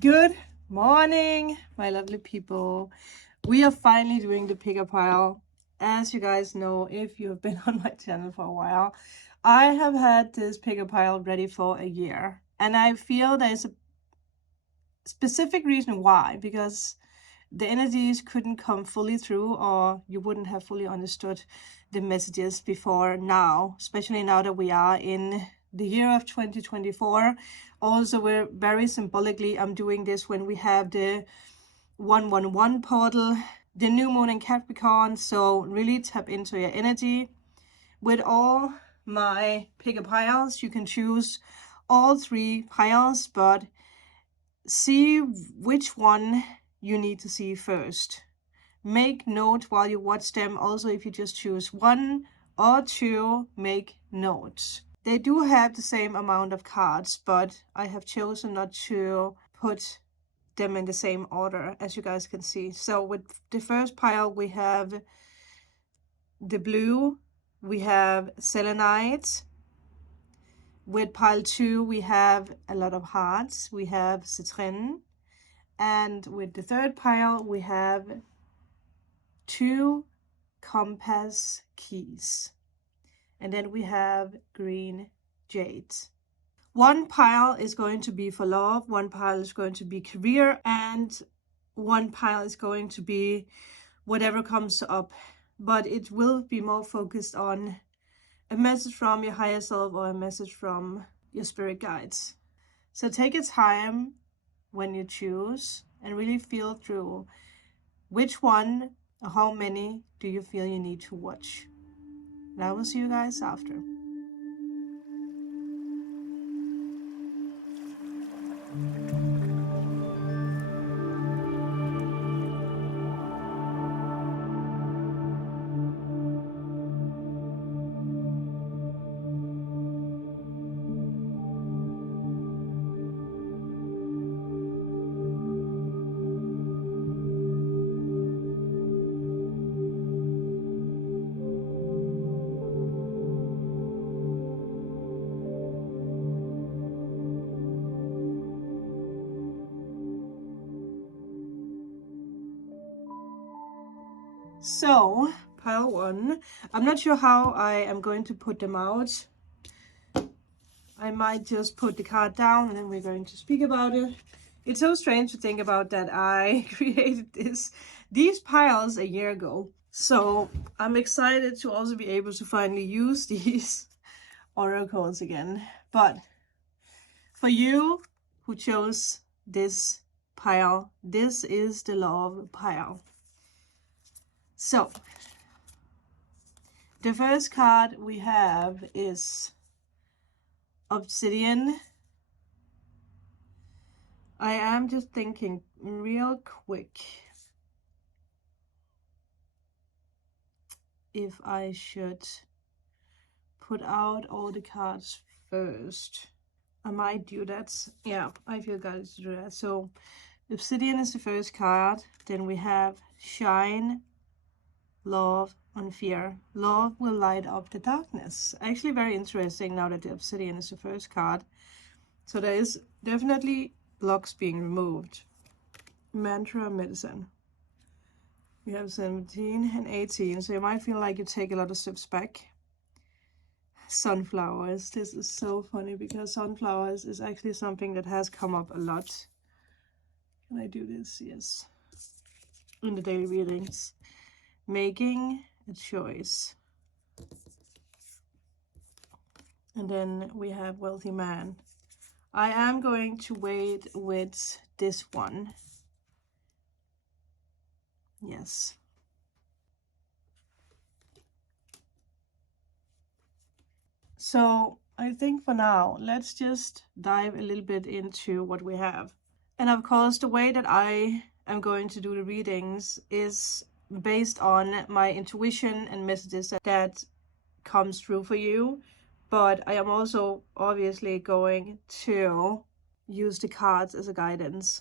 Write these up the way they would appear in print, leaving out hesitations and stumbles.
Good morning, my lovely people. We are finally doing the pick-up pile. As you guys know, if you have been on my channel for a while, I have had this pick-up pile ready for a year. And I feel there's a specific reason why, because the energies couldn't come fully through, or you wouldn't have fully understood the messages before now, especially now that we are in the year of 2024. Also, we're very symbolically, I'm doing this when we have the 111 portal, the new moon in Capricorn. So really tap into your energy. With all my pick-up piles, you can choose all 3 piles, but see which one you need to see first. Make note while you watch them. Also, if you just choose 1 or 2, make notes. They do have the same amount of cards, but I have chosen not to put them in the same order, as you guys can see. So with the first pile, we have the blue, we have selenite. With pile 2, we have a lot of hearts, we have citron. And with the third pile, we have 2 compass keys. And then we have green jade. 1 pile is going to be for love, 1 pile is going to be career, and 1 pile is going to be whatever comes up. But it will be more focused on a message from your higher self or a message from your spirit guides. So take your time when you choose and really feel through which one or how many do you feel you need to watch. And I will see you guys after. So, pile 1, I'm not sure how I am going to put them out. I might just put the card down and then we're going to speak about it. It's so strange to think about that I created these piles a year ago. So I'm excited to also be able to finally use these oracles again. But for you who chose this pile, this is the love pile. So the first card we have is Obsidian. I am just thinking real quick if I should put out all the cards first. I might do that. Yeah, I feel guided to do that. So Obsidian is the first card. Then we have Shine, Love, and Fear. Love will light up the darkness. Actually very interesting now that the Obsidian is the first card. So there is definitely blocks being removed. Mantra, Medicine. We have 17 and 18, so you might feel like you take a lot of steps back. Sunflowers. This is so funny because sunflowers is actually something that has come up a lot. Can I do this? Yes. In the daily readings. Making a choice. And then we have Wealthy Man. I am going to wait with this one. Yes. So I think for now, let's just dive a little bit into what we have. And of course, the way that I am going to do the readings is based on my intuition and messages that comes through for you. But I am also obviously going to use the cards as a guidance.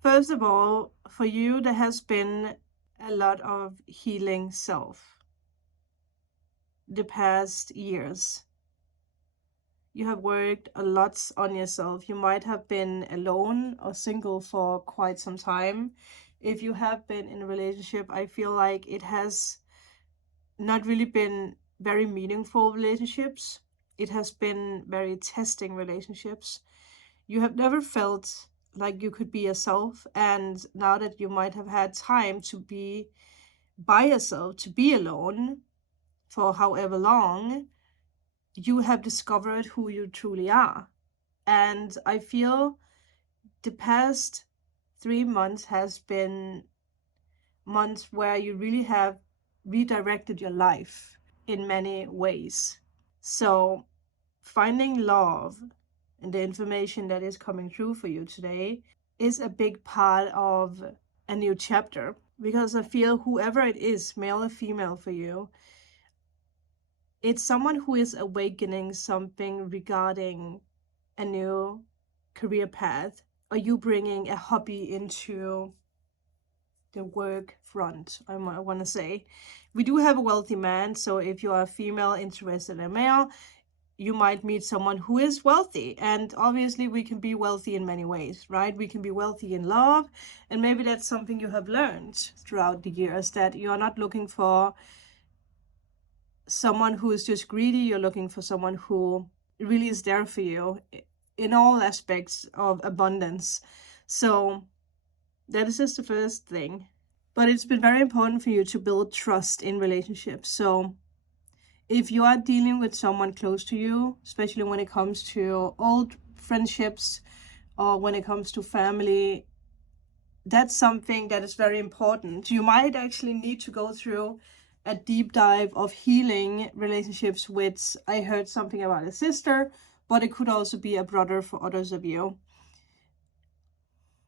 First of all, for you, there has been a lot of healing self the past years. You have worked a lot on yourself. You might have been alone or single for quite some time. If you have been in a relationship, I feel like it has not really been very meaningful relationships. It has been very testing relationships. You have never felt like you could be yourself, and now that you might have had time to be by yourself, to be alone for however long, you have discovered who you truly are. And I feel the past 3 months has been months where you really have redirected your life in many ways. So finding love and the information that is coming through for you today is a big part of a new chapter, because I feel whoever it is, male or female for you, it's someone who is awakening something regarding a new career path, or you bringing a hobby into the work front, I want to say. We do have a wealthy man, so if you are a female interested in a male, you might meet someone who is wealthy. And obviously we can be wealthy in many ways, right? We can be wealthy in love, and maybe that's something you have learned throughout the years, that you are not looking for someone who is just greedy. You're looking for someone who really is there for you in all aspects of abundance. So that is just the first thing. But it's been very important for you to build trust in relationships. So if you are dealing with someone close to you, especially when it comes to old friendships or when it comes to family, that's something that is very important. You might actually need to go through a deep dive of healing relationships with, I heard something about a sister, but it could also be a brother for others of you.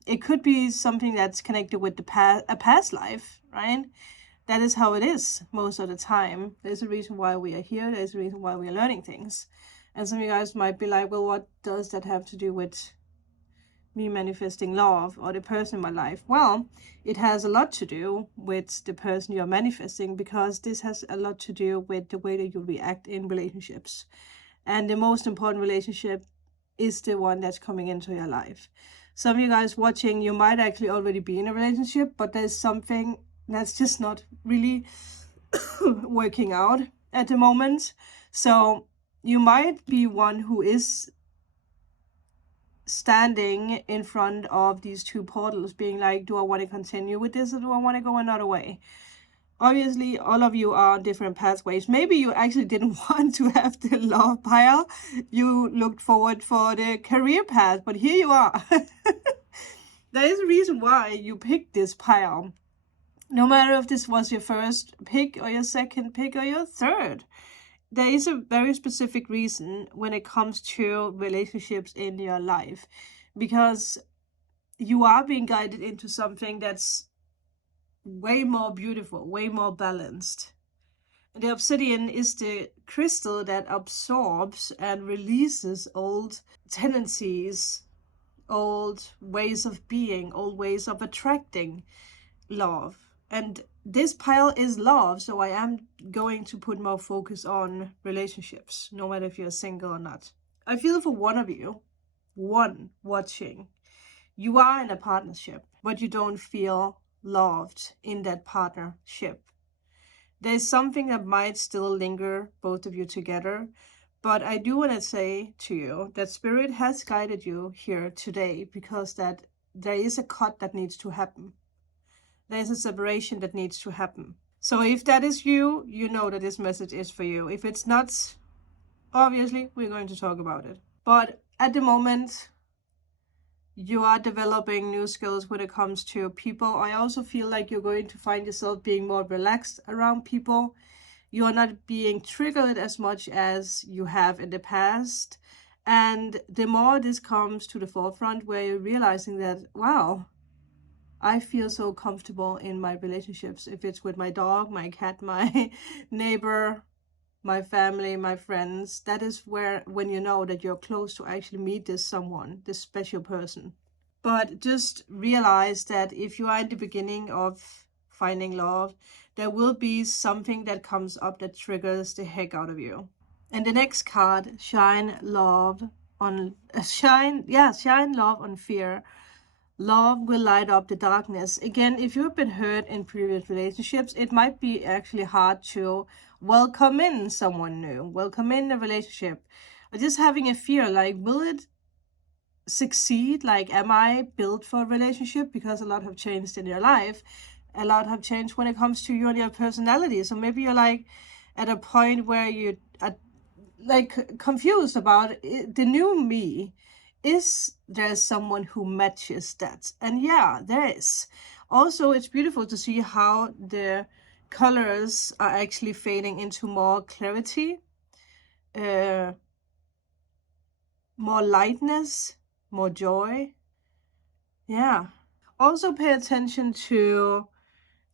It could be something that's connected with a past life, right? That is how it is most of the time. There's a reason why we are here. There's a reason why we are learning things. And some of you guys might be like, well, what does that have to do with me manifesting love or the person in my life? Well, it has a lot to do with the person you're manifesting, because this has a lot to do with the way that you react in relationships. And the most important relationship is the one that's coming into your life. Some of you guys watching, you might actually already be in a relationship, but there's something that's just not really working out at the moment. So you might be one who is standing in front of these two portals being like, do I want to continue with this, or do I want to go another way? Obviously, all of you are on different pathways. Maybe you actually didn't want to have the love pile. You looked forward for the career path, but here you are. There is a reason why you picked this pile. No matter if this was your first pick or your second pick or your third. There is a very specific reason when it comes to relationships in your life, because you are being guided into something that's way more beautiful, way more balanced. The obsidian is the crystal that absorbs and releases old tendencies, old ways of being, old ways of attracting love. And this pile is love, so I am going to put more focus on relationships, no matter if you're single or not. I feel for one of you, one watching, you are in a partnership, but you don't feel loved in that partnership. There's something that might still linger both of you together, but I do want to say to you that Spirit has guided you here today, because that there is a cut that needs to happen. There's a separation that needs to happen. So if that is you, you know that this message is for you. If it's not, obviously, we're going to talk about it. But at the moment, you are developing new skills when it comes to people. I also feel like you're going to find yourself being more relaxed around people. You are not being triggered as much as you have in the past. And the more this comes to the forefront, where you're realizing that, wow, I feel so comfortable in my relationships. If it's with my dog, my cat, my neighbor, my family, my friends, that is when you know that you're close to actually meet this someone, this special person. But just realize that if you are in the beginning of finding love, there will be something that comes up that triggers the heck out of you. And the next card, shine love on shine love on fear. Love will light up the darkness. Again, if you've been hurt in previous relationships, it might be actually hard to welcome in someone new, welcome in a relationship. Or just having a fear, like, will it succeed? Like, am I built for a relationship? Because a lot have changed in your life. A lot have changed when it comes to you and your personality. So maybe you're like at a point where you are like confused about it, the new me. Is there someone who matches that? And yeah, there is. Also, it's beautiful to see how the colors are actually fading into more clarity, uh, more lightness, more joy. Yeah. Also pay attention to,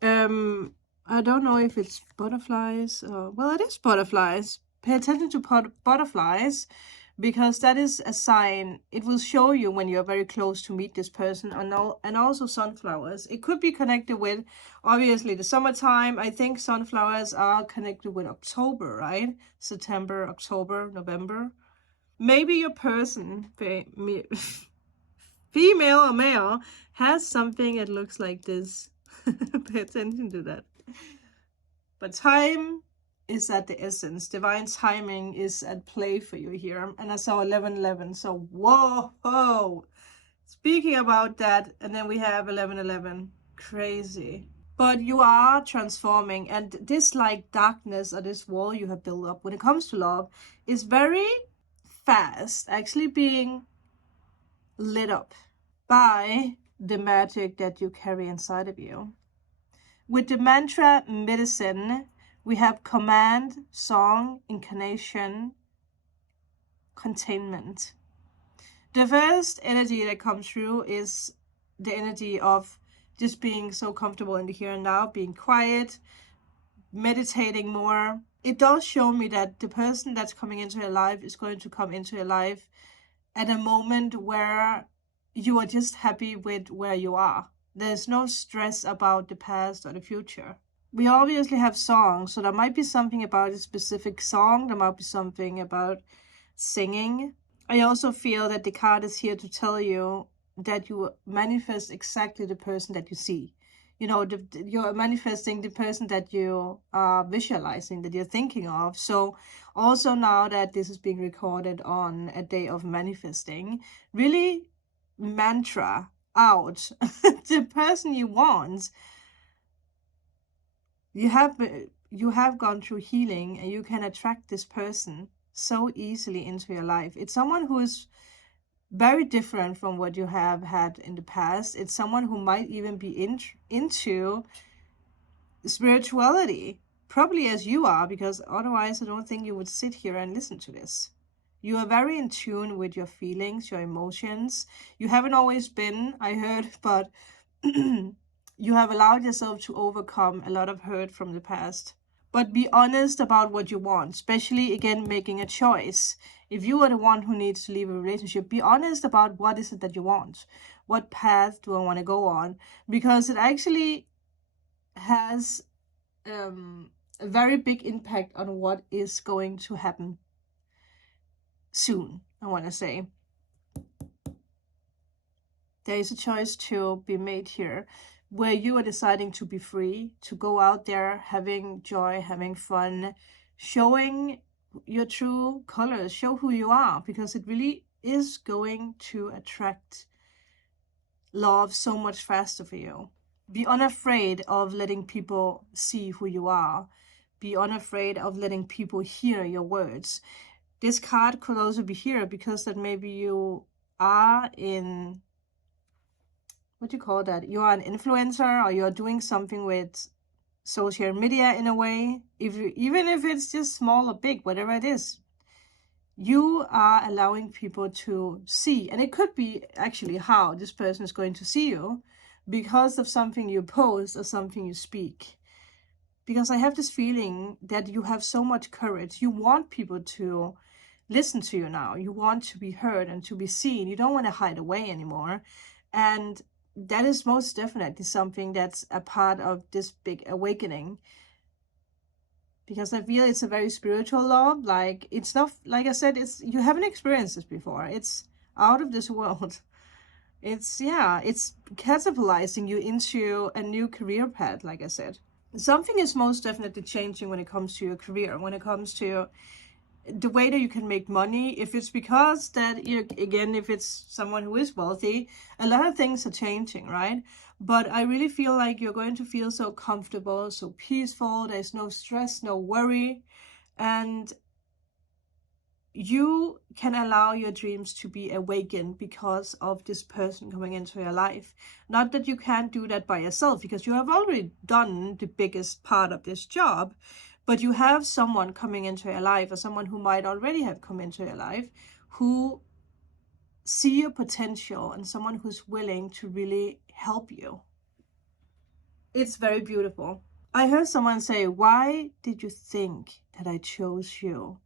I don't know if it's butterflies. Well, it is butterflies. Pay attention to butterflies, because that is a sign. It will show you when you're very close to meet this person. And also sunflowers. It could be connected with, obviously, the summertime. I think sunflowers are connected with October, right? September, October, November. Maybe your person, female or male, has something that looks like this. Pay attention to that. But time is at the essence. Divine timing is at play for you here. And I saw 1111. So, whoa. Speaking about that, and then we have 1111. Crazy. But you are transforming. And this like darkness or this wall you have built up when it comes to love is very fast, actually being lit up by the magic that you carry inside of you. With the mantra medicine, we have command, song, incarnation, containment. The first energy that comes through is the energy of just being so comfortable in the here and now, being quiet, meditating more. It does show me that the person that's coming into your life is going to come into your life at a moment where you are just happy with where you are. There's no stress about the past or the future. We obviously have songs, so there might be something about a specific song. There might be something about singing. I also feel that the card is here to tell you that you manifest exactly the person that you see. You know, you're manifesting the person that you are visualizing, that you're thinking of. So also now that this is being recorded on a day of manifesting, really mantra out the person you want. You have gone through healing, and you can attract this person so easily into your life. It's someone who is very different from what you have had in the past. It's someone who might even be into spirituality, probably as you are, because otherwise I don't think you would sit here and listen to this. You are very in tune with your feelings, your emotions. You haven't always been, I heard, but you have allowed yourself to overcome a lot of hurt from the past. But be honest about what you want, especially, again, making a choice. If you are the one who needs to leave a relationship, be honest about what is it that you want. What path do I want to go on? Because it actually has a very big impact on what is going to happen soon, I want to say. There is a choice to be made here where you are deciding to be free, to go out there having joy, having fun, showing your true colors, show who you are, because it really is going to attract love so much faster for you. Be unafraid of letting people see who you are. Be unafraid of letting people hear your words. This card could also be here because that maybe you are in, what do you call that? You are an influencer, or you're doing something with social media in a way. Even if it's just small or big, whatever it is, you are allowing people to see. And it could be actually how this person is going to see you because of something you post or something you speak. Because I have this feeling that you have so much courage. You want people to listen to you now. You want to be heard and to be seen. You don't want to hide away anymore. And that is most definitely something that's a part of this big awakening. because I feel it's a very spiritual love. Like, it's not, like I said, it's, you haven't experienced this before. It's out of this world. It's, yeah, it's catapulting you into a new career path, like I said. Something is most definitely changing when it comes to your career, when it comes to the way that you can make money. If it's because that you, again, if it's someone who is wealthy, a lot of things are changing, right? But I really feel like you're going to feel so comfortable, so peaceful. There's no stress, no worry, and you can allow your dreams to be awakened because of this person coming into your life. Not that you can't do that by yourself, because you have already done the biggest part of this job, but you have someone coming into your life, or someone who might already have come into your life, who see your potential, and someone who's willing to really help you. It's very beautiful. I heard someone say, why did you think that I chose you?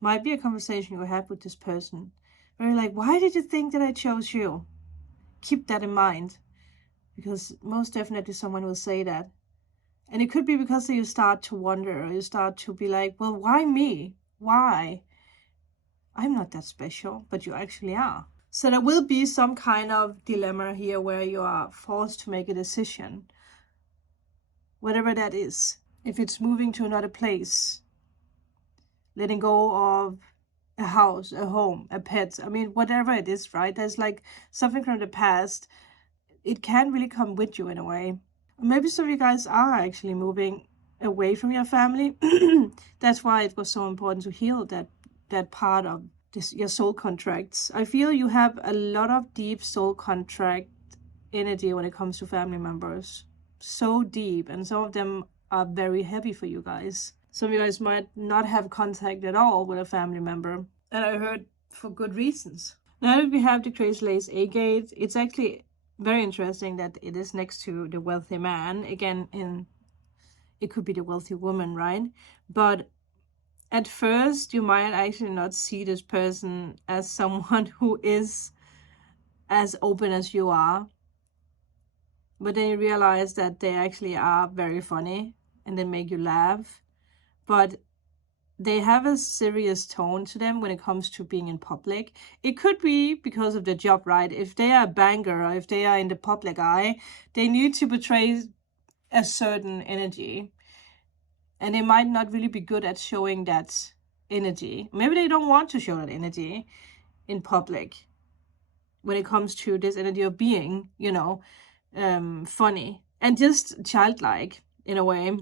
Might be a conversation you have with this person, where you're like, why did you think that I chose you? Keep that in mind, because most definitely someone will say that. And it could be because you start to wonder, or you start to be like, well, why me? Why? I'm not that special, but you actually are. So there will be some kind of dilemma here where you are forced to make a decision, whatever that is. If it's moving to another place, letting go of a house, a home, a pet, I mean, whatever it is, right? There's like something from the past. It can really come with you in a way. Maybe some of you guys are actually moving away from your family. That's why it was so important to heal that part of this, your soul contracts. I feel you have a lot of deep soul contract energy when it comes to family members. So deep, and some of them are very heavy for you guys. Some of you guys might not have contact at all with a family member, and I heard for good reasons. Now that we have the Crazy Lace agate, it's actually very interesting that it is next to the wealthy man. Again, it could be the wealthy woman, right? But at first, you might actually not see this person as someone who is as open as you are. But then you realize that they actually are very funny, and they make you laugh. But they have a serious tone to them when it comes to being in public. It could be because of the job, right? If they are a banker, or if they are in the public eye, they need to portray a certain energy. And they might not really be good at showing that energy. Maybe they don't want to show that energy in public when it comes to this energy of being, funny and just childlike in a way.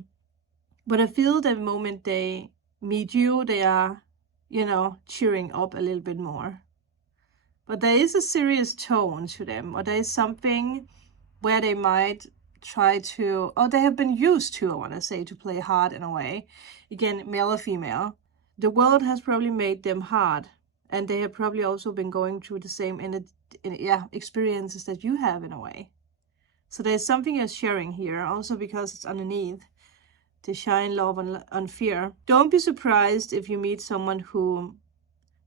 But I feel the moment they meet you, they are, cheering up a little bit more. But there is a serious tone to them, or there is something where they might try to, or they have been used to, I want to say, to play hard in a way. Again, male or female. The world has probably made them hard, and they have probably also been going through the same experiences that you have in a way. So there's something you're sharing here, also because it's underneath. To shine love on fear. Don't be surprised if you meet someone who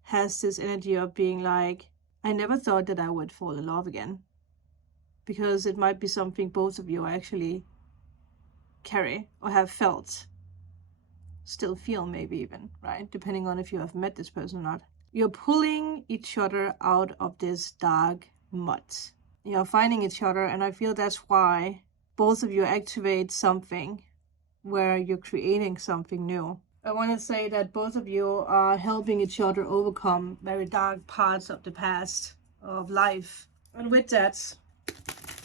has this energy of being like, I never thought that I would fall in love again. Because it might be something both of you actually carry or have felt. Still feel, maybe even, right? Depending on if you have met this person or not. You're pulling each other out of this dark mud. You're finding each other, and I feel that's why both of you activate something where you're creating something new. I want to say that both of you are helping each other overcome very dark parts of the past of life. And with that,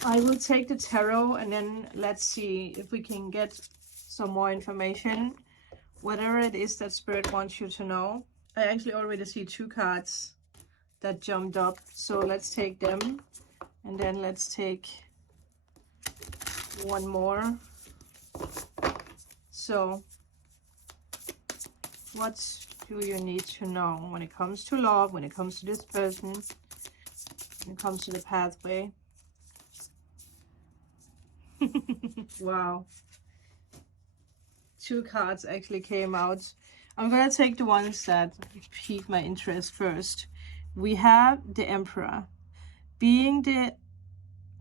I will take the tarot, and then let's see if we can get some more information. Whatever it is that Spirit wants you to know. I actually already see 2 cards that jumped up. So let's take them. And then let's take one more. So, what do you need to know when it comes to love, when it comes to this person, when it comes to the pathway? Wow. 2 cards actually came out. I'm going to take the ones that pique my interest first. We have the Emperor. Being the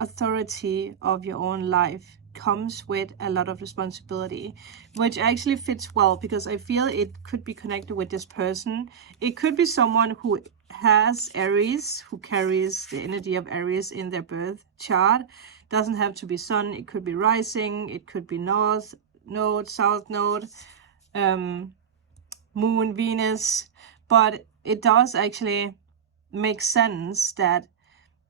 authority of your own life comes with a lot of responsibility, which actually fits well because I feel it could be connected with this person. It could be someone who has Aries, who carries the energy of Aries in their birth chart. Doesn't have to be sun, it could be rising, it could be north node, south node, moon, Venus, but it does actually make sense that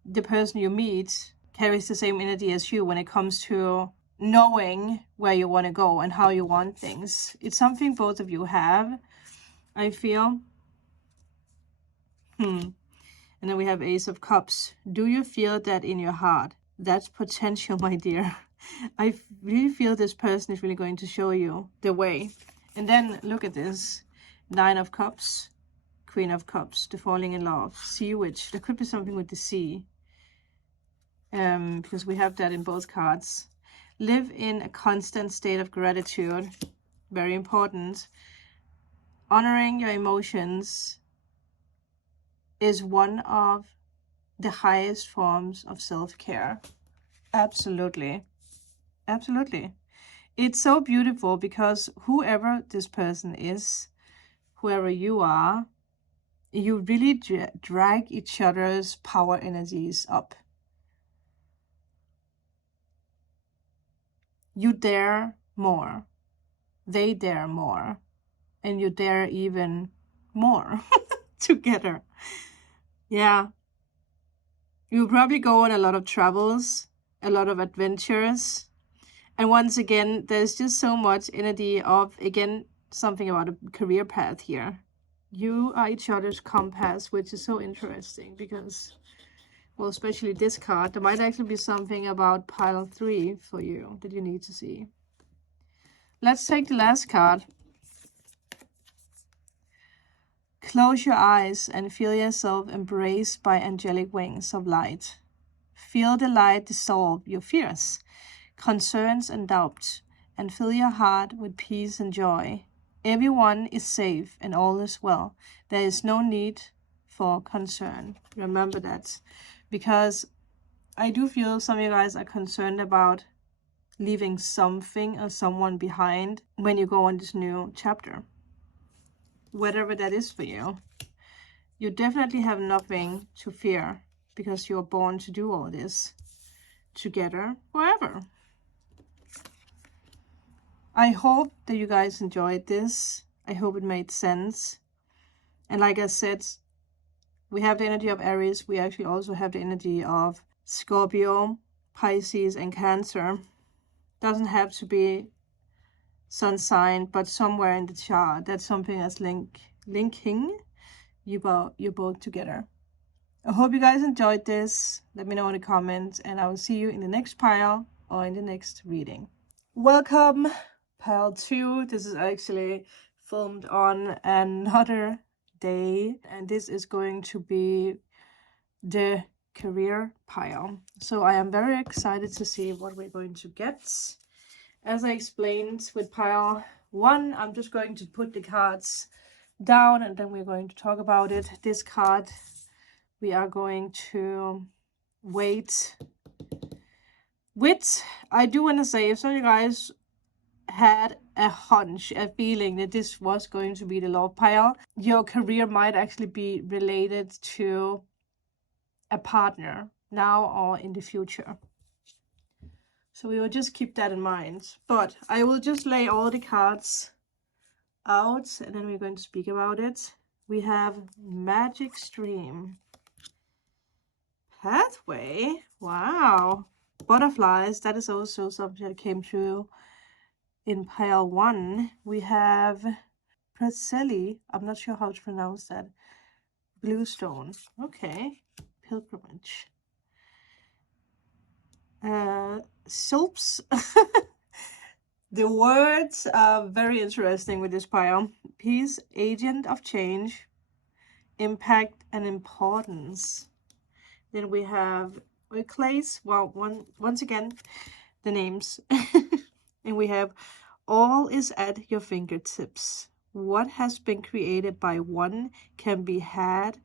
the person you meet carries the same energy as you when it comes to knowing where you want to go and how you want things. It's something both of you have, I feel. And then we have Ace of Cups. Do you feel that in your heart? That's potential, my dear. I really feel this person is really going to show you the way. And then look at this. Nine of Cups, Queen of Cups, the falling in love, Sea Witch. There could be something with the sea. Because we have that in both cards. Live in a constant state of gratitude. Very important. Honoring your emotions is one of the highest forms of self-care. Absolutely. Absolutely. It's so beautiful because whoever this person is, whoever you are, you really drag each other's power energies up. You dare more. They dare more. And you dare even more together. Yeah. You'll probably go on a lot of travels, a lot of adventures. And once again, there's just so much energy of, again, something about a career path here. You are each other's compass, which is so interesting because, well, especially this card, there might actually be something about pile 3 for you that you need to see. Let's take the last card. Close your eyes and feel yourself embraced by angelic wings of light. Feel the light dissolve your fears, concerns, and doubts, and fill your heart with peace and joy. Everyone is safe and all is well. There is no need for concern. Remember that, because I do feel some of you guys are concerned about leaving something or someone behind when you go on this new chapter. Whatever that is for you, you definitely have nothing to fear because you're born to do all this together forever. I hope that you guys enjoyed this. I hope it made sense. And like I said, we have the energy of Aries. We actually also have the energy of Scorpio, Pisces, and Cancer. Doesn't have to be sun sign, but somewhere in the chart, that's something that's linking you both together. I hope you guys enjoyed this. Let me know in the comments, and I will see you in the next pile or in the next reading. Welcome, pile 2. This is actually filmed on another day, and this is going to be the career pile. So I am very excited to see what we're going to get. As I explained with pile 1, I'm just going to put the cards down and then we're going to talk about it. This card we are going to wait with. I do want to say, if some of you guys had a hunch, a feeling that this was going to be the love pile, your career might actually be related to a partner now or in the future. So we will just keep that in mind. But I will just lay all the cards out and then we're going to speak about it. We have Magic Stream. Pathway. Wow. Butterflies. That is also something that came through in pile 1. We have Preselli. I'm not sure how to pronounce that. Bluestone. Okay. Pilgrimage. Soaps. The words are very interesting with this pile. Peace, agent of change, impact, and importance. Then we have Clays. Well, once again, the names. And we have all is at your fingertips. What has been created by one can be had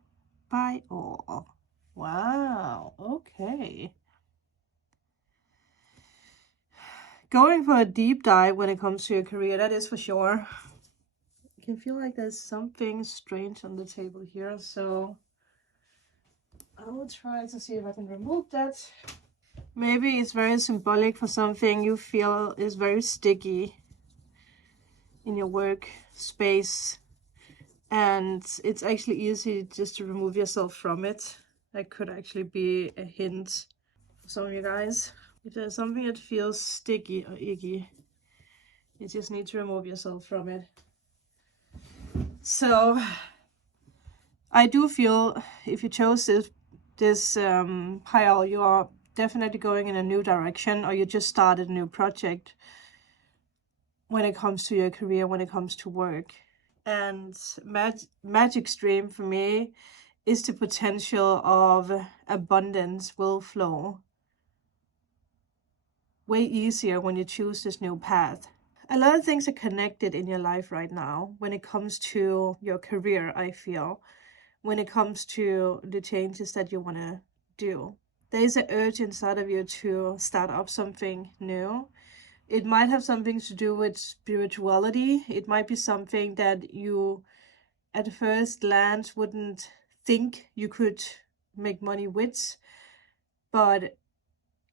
by all. Wow. Okay. going for a deep dive when it comes to your career, that is for sure. I can feel like there's something strange on the table here, so I will try to see if I can remove that. Maybe it's very symbolic for something you feel is very sticky in your work space, and it's actually easy just to remove yourself from it. That could actually be a hint for some of you guys. If there's something that feels sticky or icky, you just need to remove yourself from it. So I do feel if you chose this pile, you are definitely going in a new direction, or you just started a new project when it comes to your career, when it comes to work. And magic stream for me is the potential of abundance will flow way easier when you choose this new path. A lot of things are connected in your life right now when it comes to your career, I feel. When it comes to the changes that you want to do, there is an urge inside of you to start up something new. It might have something to do with spirituality. It might be something that you at first glance wouldn't think you could make money with, but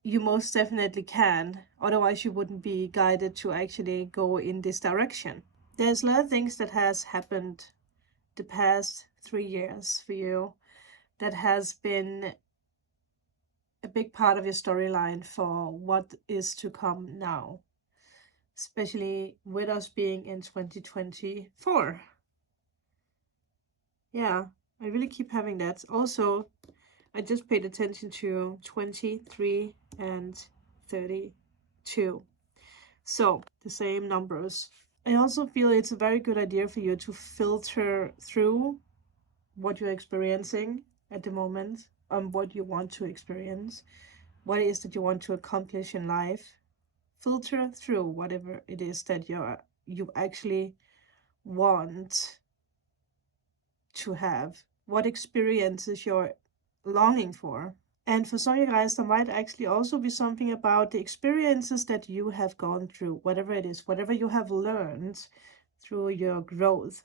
you most definitely can. Otherwise you wouldn't be guided to actually go in this direction. There's a lot of things that has happened the past 3 years for you that has been a big part of your storyline for what is to come now, especially with us being in 2024. Yeah, I really keep having that. Also, I just paid attention to 23 and 32. So, the same numbers. I also feel it's a very good idea for you to filter through what you're experiencing at the moment, what you want to experience, what it is that you want to accomplish in life. Filter through whatever it is that you actually want to have, what experiences you're longing for. And for some of you guys, there might actually also be something about the experiences that you have gone through, whatever it is, whatever you have learned through your growth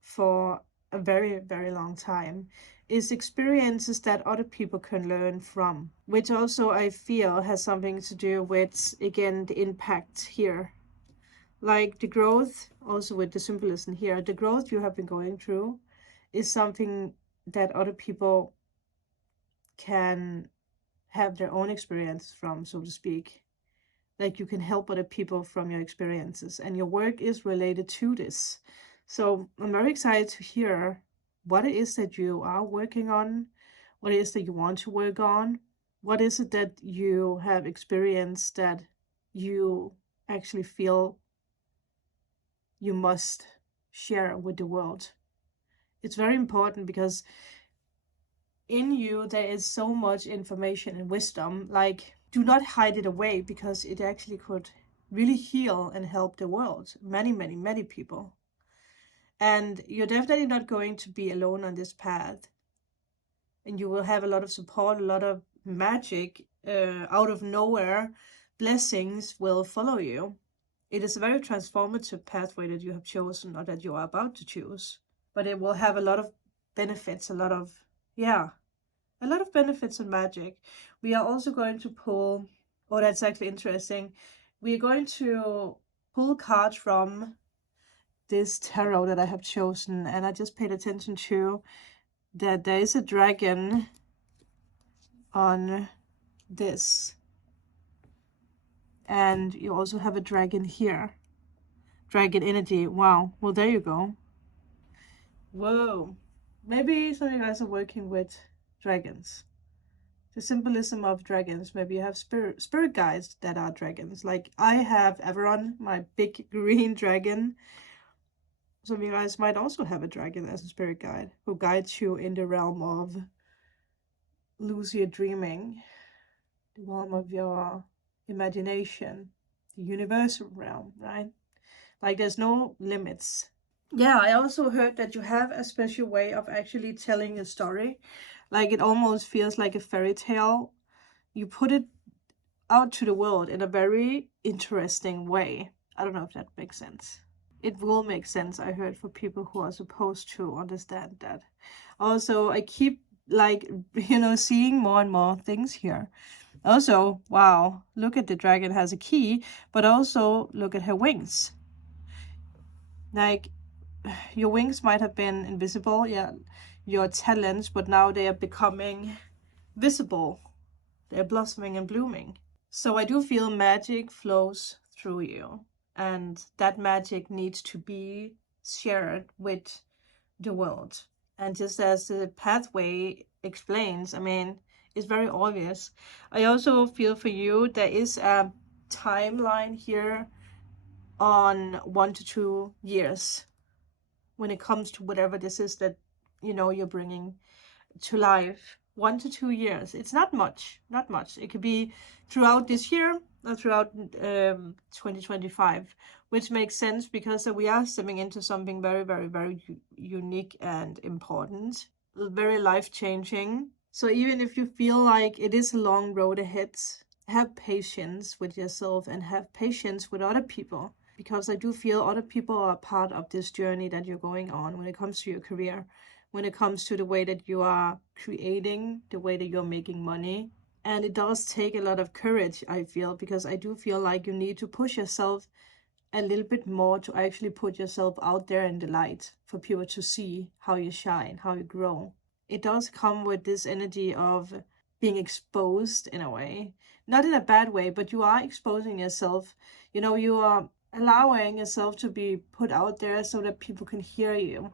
for a very, very long time, is experiences that other people can learn from, which also I feel has something to do with, again, the impact here. Like the growth, also with the symbolism here, the growth you have been going through is something that other people can have their own experience from, so to speak. Like you can help other people from your experiences, and your work is related to this. So I'm very excited to hear what it is that you are working on, what it is that you want to work on, what is it that you have experienced that you actually feel you must share with the world. It's very important because in you there is so much information and wisdom. Like, do not hide it away, because it actually could really heal and help the world, many, many, many people. And you're definitely not going to be alone on this path, and you will have a lot of support, a lot of magic, out of nowhere blessings will follow you. It is a very transformative pathway that you have chosen, or that you are about to choose, but it will have a lot of benefits, a lot of benefits and magic. We are also going to pull, oh, that's actually interesting. We're going to pull cards from this tarot that I have chosen, and I just paid attention to that there is a dragon on this, and you also have a dragon here. Dragon energy. Wow. Well, there you go. Whoa. Maybe some of you guys are working with dragons. The symbolism of dragons. Maybe you have spirit guides that are dragons. Like I have Everon, my big green dragon. Some of you guys might also have a dragon as a spirit guide who guides you in the realm of lucid dreaming, the realm of your imagination, the universal realm, right? Like there's no limits. Yeah, I also heard that you have a special way of actually telling a story. Like it almost feels like a fairy tale. You put it out to the world in a very interesting way. I don't know if that makes sense. It will make sense, I heard, for people who are supposed to understand that. Also, I keep like, you know, seeing more and more things here. Also, wow, look at the dragon has a key, but also look at her wings. Like, your wings might have been invisible, yeah, your talents, but now they are becoming visible. They're blossoming and blooming. So I do feel magic flows through you, and that magic needs to be shared with the world. And just as the pathway explains, I mean, it's very obvious. I also feel for you, there is a timeline here on 1 to 2 years when it comes to whatever this is that, you know, you're bringing to life. 1 to 2 years. It's not much, not much. It could be throughout this year or throughout 2025, which makes sense because we are stepping into something very, very, very unique and important, very life-changing. So even if you feel like it is a long road ahead, have patience with yourself and have patience with other people, because I do feel other people are part of this journey that you're going on when it comes to your career, when it comes to the way that you are creating, the way that you're making money. And it does take a lot of courage, I feel, because I do feel like you need to push yourself a little bit more to actually put yourself out there in the light for people to see how you shine, how you grow. It does come with this energy of being exposed in a way, not in a bad way, but you are exposing yourself. You know, you are allowing yourself to be put out there so that people can hear you.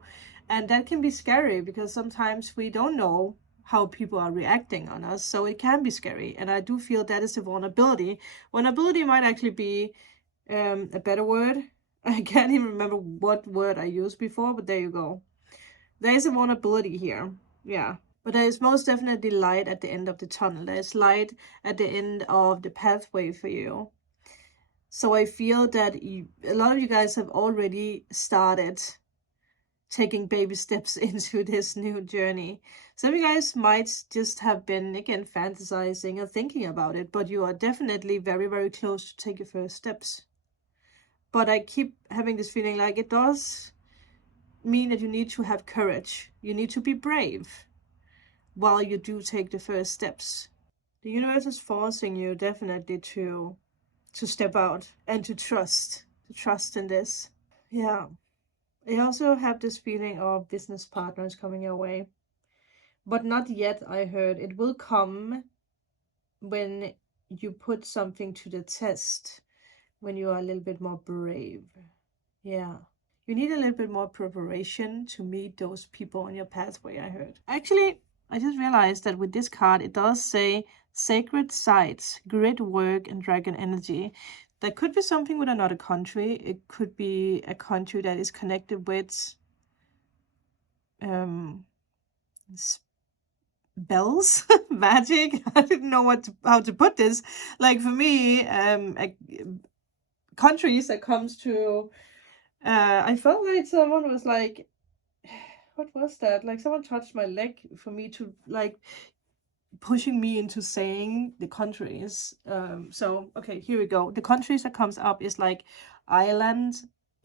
And that can be scary because sometimes we don't know how people are reacting on us. So it can be scary. And I do feel that is a vulnerability. Vulnerability might actually be a better word. I can't even remember what word I used before, but there you go. There is a vulnerability here. Yeah. But there is most definitely light at the end of the tunnel. There's light at the end of the pathway for you. So I feel that a lot of you guys have already started taking baby steps into this new journey. Some of you guys might just have been, again, fantasizing or thinking about it, but you are definitely very, very close to take your first steps. But I keep having this feeling like it does mean that you need to have courage. You need to be brave while you do take the first steps. The universe is forcing you definitely to step out and to trust in this. Yeah. I also have this feeling of business partners coming your way, but not yet. I heard it will come when you put something to the test, when you are a little bit more brave. Yeah. You need a little bit more preparation to meet those people on your pathway, I heard. Actually, I just realized that with this card, it does say sacred sites, grid work, and dragon energy. That could be something with another country. It could be a country that is connected with spells, magic. I didn't know how to put this. Like for me, countries that comes to, I felt like someone was like, what was that? Like someone touched my leg for me to like pushing me into saying the countries. So okay, here we go. The countries that comes up is like Ireland,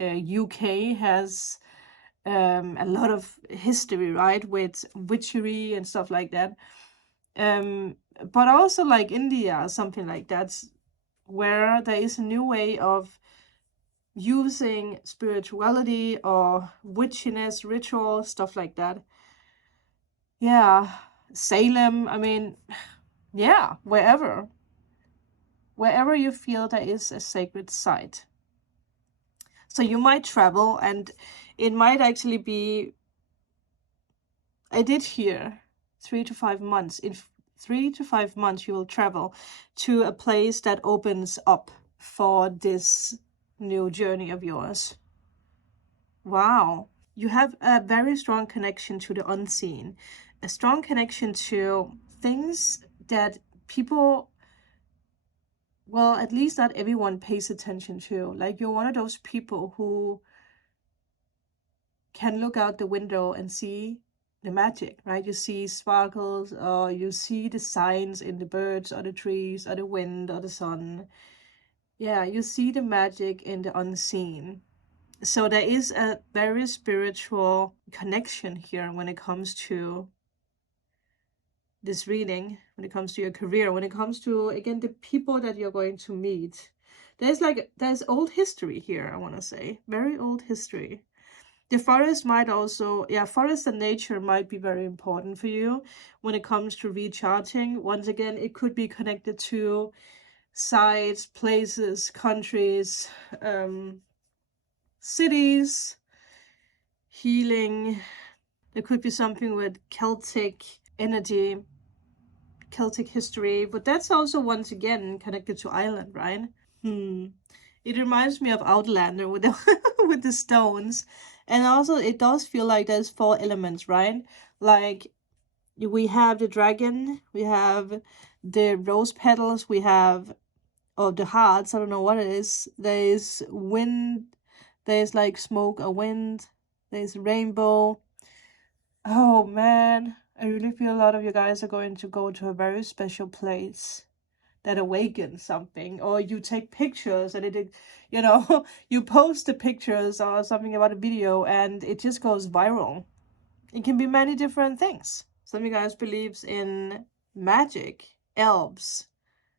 UK has a lot of history, right, with witchery and stuff like that. But also like India, something like that, where there is a new way of using spirituality or witchiness, ritual, stuff like that. Yeah, Salem, I mean, yeah, wherever you feel there is a sacred site. So you might travel, and it might actually be, I did hear 3 to 5 months. In 3 to 5 months, you will travel to a place that opens up for this new journey of yours. Wow. You have a very strong connection to the unseen, a strong connection to things that people, well, at least not everyone pays attention to. Like you're one of those people who can look out the window and see the magic, right? You see sparkles, or you see the signs in the birds or the trees or the wind or the sun. Yeah, you see the magic in the unseen. So there is a very spiritual connection here when it comes to this reading, when it comes to your career, when it comes to, again, the people that you're going to meet. There's old history here, I want to say. Very old history. The forest might also, yeah, forest and nature might be very important for you when it comes to recharging. Once again, it could be connected to sites, places, countries, cities, healing. There could be something with Celtic energy, Celtic history, but that's also once again connected to Ireland, right? It reminds me of Outlander with the with the stones. And also it does feel like there's 4 elements, right? Like we have the dragon, we have the rose petals, we have the hearts, I don't know what it is. There's wind, there's like smoke or wind, there's rainbow. Oh man, I really feel a lot of you guys are going to go to a very special place that awakens something, or you take pictures and it, you know, you post the pictures or something about a video and it just goes viral. It can be many different things. Some of you guys believes in magic, elves,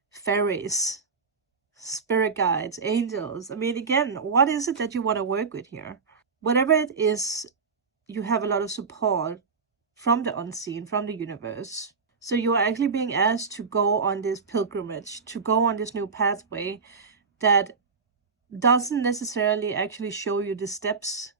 fairies, spirit guides, angels. I mean, again, what is it that you want to work with here? Whatever it is, you have a lot of support from the unseen, from the universe. So you are actually being asked to go on this pilgrimage, to go on this new pathway that doesn't necessarily actually show you the steps,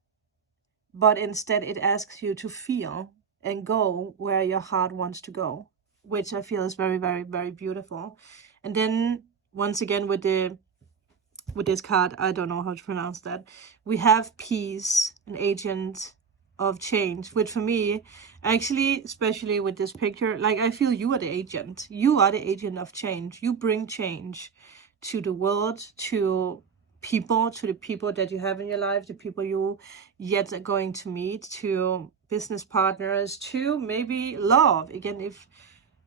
but instead it asks you to feel and go where your heart wants to go, which I feel is very, very, very beautiful. And then once again with this card, I don't know how to pronounce that, we have peace, an agent of change, which for me, actually, especially with this picture, like I feel you are the agent. You are the agent of change. You bring change to the world, to people, to the people that you have in your life, the people you yet are going to meet, to business partners, to maybe love. Again, if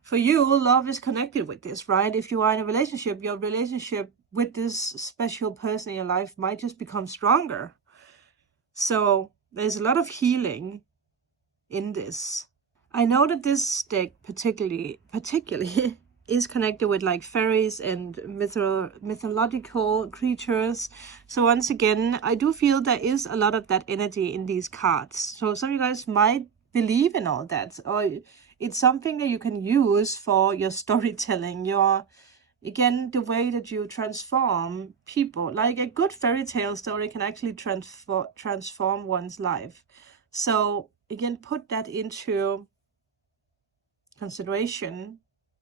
for you, love is connected with this, right? If you are in a relationship, your relationship with this special person in your life might just become stronger. So there's a lot of healing in this. I know that this deck particularly is connected with like fairies and mythological creatures. So once again, I do feel there is a lot of that energy in these cards. So some of you guys might believe in all that, or it's something that you can use for your storytelling, your, again, the way that you transform people. Like a good fairy tale story can actually transform one's life. So again, put that into consideration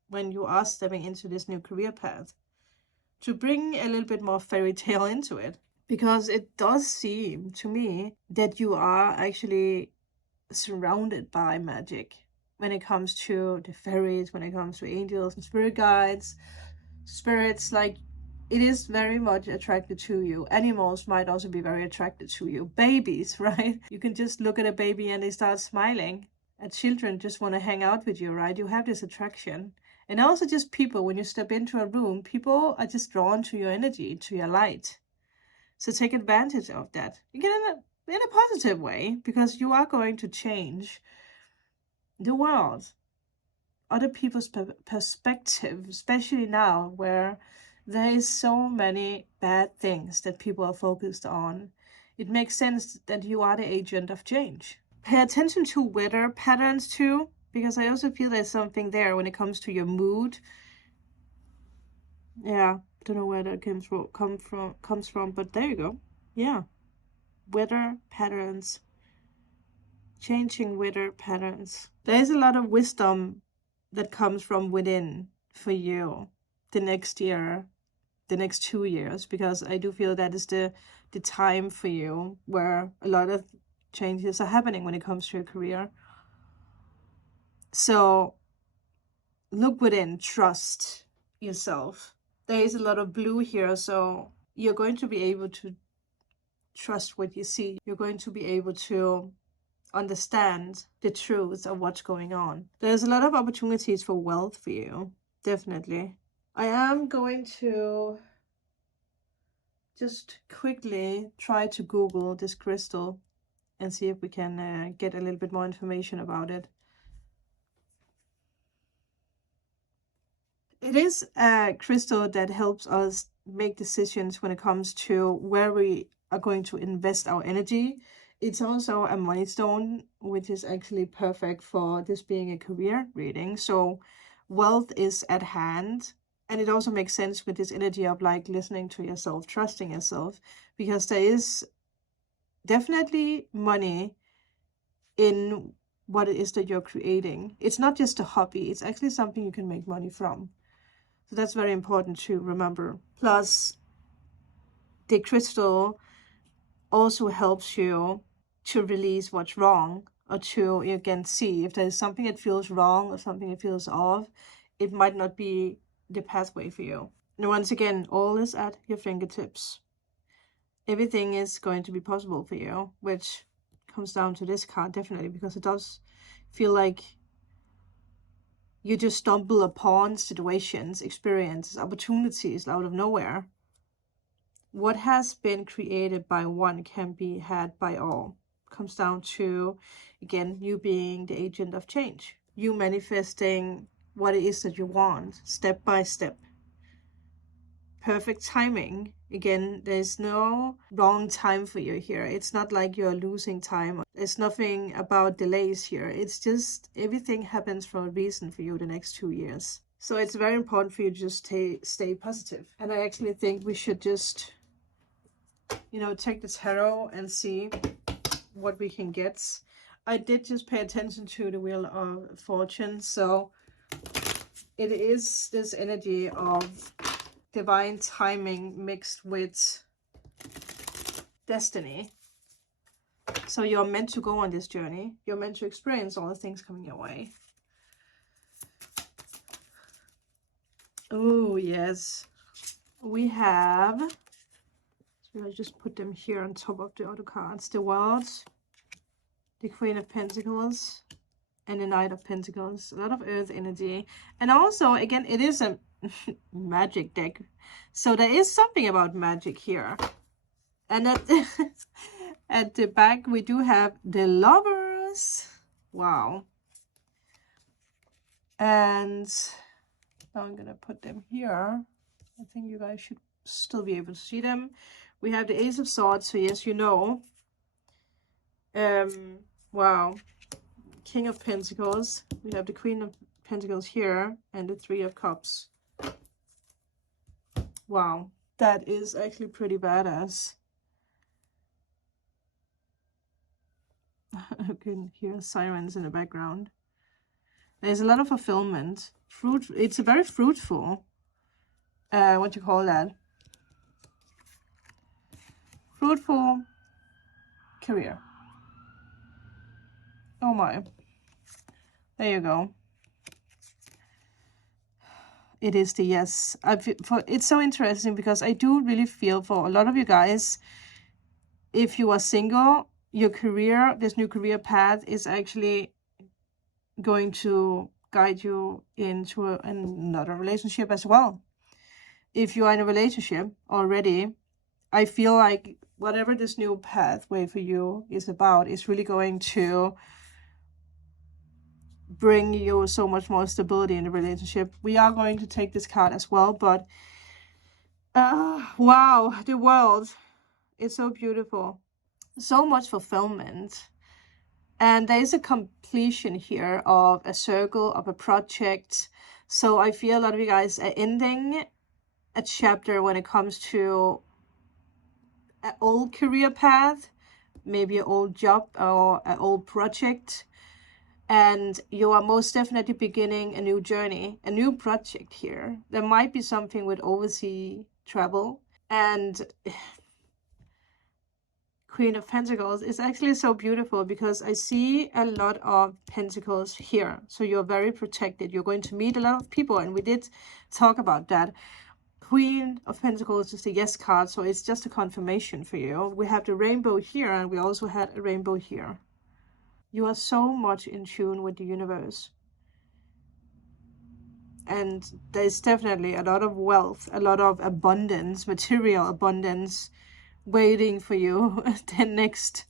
when you are stepping into this new career path, to bring a little bit more fairy tale into it, because it does seem to me that you are actually surrounded by magic when it comes to the fairies, when it comes to angels and spirit guides, spirits. Like, it is very much attracted to you. Animals might also be very attracted to you. Babies, right? You can just look at a baby and they start smiling. And children just want to hang out with you, right? You have this attraction. And also just people, when you step into a room, people are just drawn to your energy, to your light. So take advantage of that. Again, in a positive way, because you are going to change the world. Other people's perspective, especially now where there is so many bad things that people are focused on. It makes sense that you are the agent of change. Pay attention to weather patterns too, because I also feel there's something there when it comes to your mood. Yeah, don't know where that comes from, but there you go. Yeah, weather patterns, changing weather patterns. There's a lot of wisdom that comes from within for you the next year, the next 2 years, because I do feel that is the time for you where a lot of changes are happening when it comes to your career. So look within, trust yourself. There is a lot of blue here, so you're going to be able to trust what you see. You're going to be able to understand the truth of what's going on. There's a lot of opportunities for wealth for you, definitely. I am going to just quickly try to Google this crystal and see if we can get a little bit more information about it. It is a crystal that helps us make decisions when it comes to where we are going to invest our energy. It's also a money stone, which is actually perfect for this being a career reading. So wealth is at hand. And it also makes sense with this energy of like listening to yourself, trusting yourself, because there is definitely money in what it is that you're creating. It's not just a hobby, it's actually something you can make money from. So that's very important to remember. Plus, the crystal also helps you to release what's wrong, or to, again, see if there's something that feels wrong or something that feels off. It might not be the pathway for you. And once again, all is at your fingertips. Everything is going to be possible for you, which comes down to this card, definitely, because it does feel like you just stumble upon situations, experiences, opportunities out of nowhere. What has been created by one can be had by all. Comes down to, again, you being the agent of change. You manifesting what it is that you want, step by step. Perfect timing. Again, there's no wrong time for you here. It's not like you're losing time. There's nothing about delays here. It's just everything happens for a reason for you the next 2 years. So it's very important for you to just stay positive. And I actually think we should just, you know, take the tarot and see what we can get. I did just pay attention to the Wheel of Fortune. So it is this energy of divine timing mixed with destiny. So you're meant to go on this journey. You're meant to experience all the things coming your way. Oh, yes. We have, so I'll just put them here on top of the other cards. The World, the Queen of Pentacles, and the Knight of Pentacles. A lot of earth energy. And also, again, it is a magic deck. So there is something about magic here. And at the back, we do have the Lovers. Wow. And now I'm going to put them here. I think you guys should still be able to see them. We have the Ace of Swords. So yes, you know. Wow. King of Pentacles. We have the Queen of Pentacles here. And the Three of Cups. Wow. That is actually pretty badass. I can hear sirens in the background. There's a lot of fulfillment. It's a very fruitful, what do you call that? Fruitful career. Oh my. There you go. It is the yes. It's so interesting because I do really feel for a lot of you guys, if you are single, your career, this new career path is actually going to guide you into another relationship as well. If you are in a relationship already, I feel like whatever this new pathway for you is about is really going to bring you so much more stability in the relationship. We are going to take this card as well, but wow, the World is so beautiful. So much fulfillment. And there is a completion here of a circle, of a project. So I feel a lot of you guys are ending a chapter when it comes to an old career path, maybe an old job or an old project. And you are most definitely beginning a new journey, a new project here. There might be something with overseas travel. And Queen of Pentacles is actually so beautiful because I see a lot of pentacles here. So you're very protected. You're going to meet a lot of people, and we did talk about that. Queen of Pentacles is the yes card, so it's just a confirmation for you. We have the rainbow here, and we also had a rainbow here. You are so much in tune with the universe. And there's definitely a lot of wealth, a lot of abundance, material abundance waiting for you the next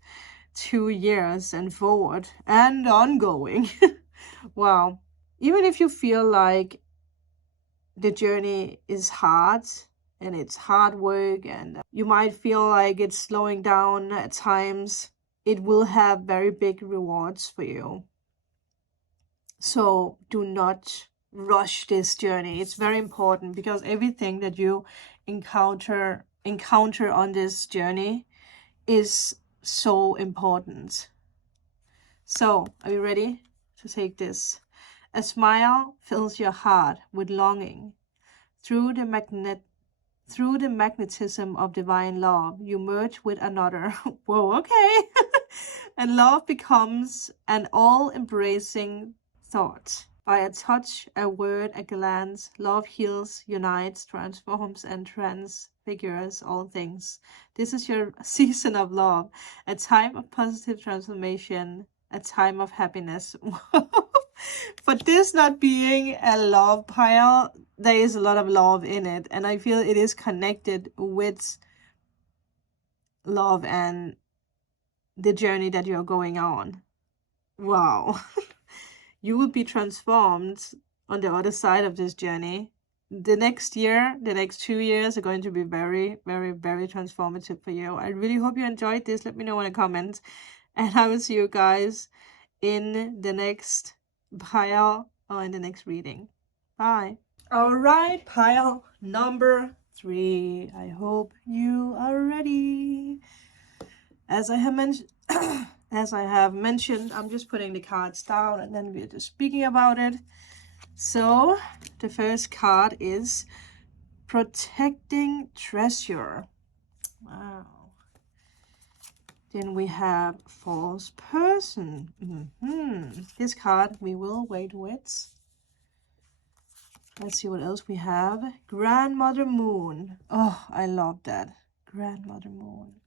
2 years and forward and ongoing. Wow. Even if you feel like the journey is hard and it's hard work and you might feel like it's slowing down at times, it will have very big rewards for you. So do not rush this journey. It's very important because everything that you encounter on this journey is so important. So, are you ready to take this? A smile fills your heart with longing. Through the magnetism of divine love, you merge with another. Whoa, okay. And love becomes an all-embracing thought. By a touch, a word, a glance, love heals, unites, transforms, and transfigures all things. This is your season of love, a time of positive transformation, a time of happiness. For this not being a love pile, there is a lot of love in it, and I feel it is connected with love and the journey that you're going on. Wow. You will be transformed on the other side of this journey. The next year, the next 2 years are going to be very, very, very transformative for you. I really hope you enjoyed this. Let me know in the comments. And I will see you guys in the next pile or in the next reading. Bye. All right, pile number 3. I hope you are ready. As I have mentioned, I'm just putting the cards down and then we're just speaking about it. So the first card is Protecting Treasure. Wow. Then we have False Person. This card we will wait with. Let's see what else we have. Grandmother Moon. Oh, I love that. Grandmother Moon.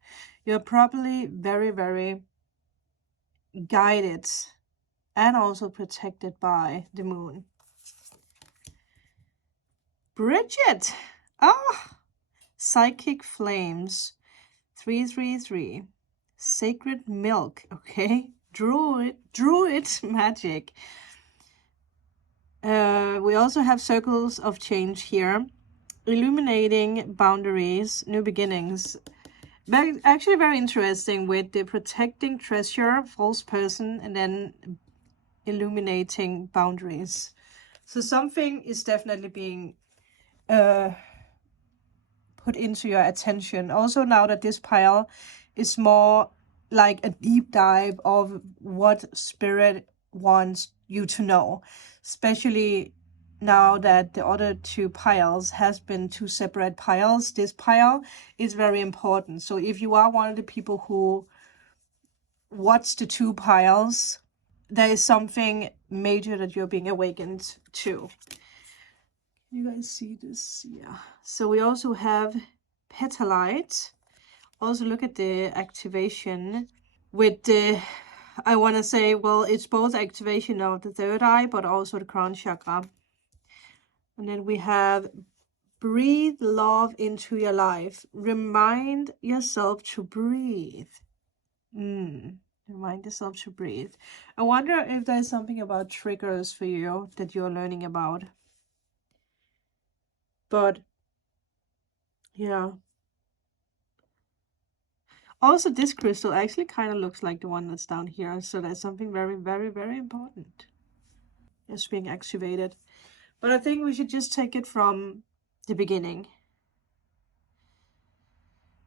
You're probably very, very guided and also protected by the moon. Bridget. Psychic Flames. 333. Sacred Milk. Okay. Druid Magic. We also have Circles of Change here. Illuminating Boundaries. New Beginnings. Actually very interesting with the Protecting Treasure, False Person, and then Illuminating Boundaries. So something is definitely being put into your attention. Also now that this pile is more like a deep dive of what Spirit wants you to know. Especially now that the other 2 piles has been 2 separate piles. This pile is very important. So if you are one of the people who watch the 2 piles, there is something major that you're being awakened to. You guys see this? Yeah. So we also have Petalite. Also look at the activation with the, I want to say, well, it's both activation of the 3rd eye, but also the crown chakra. And then we have Breathe love into your life. Remind yourself to breathe. Remind yourself to breathe. I wonder if there's something about triggers for you that you're learning about. But yeah. Also, this crystal actually kind of looks like the one that's down here. So there's something very, very, very important that's being activated. But I think we should just take it from the beginning.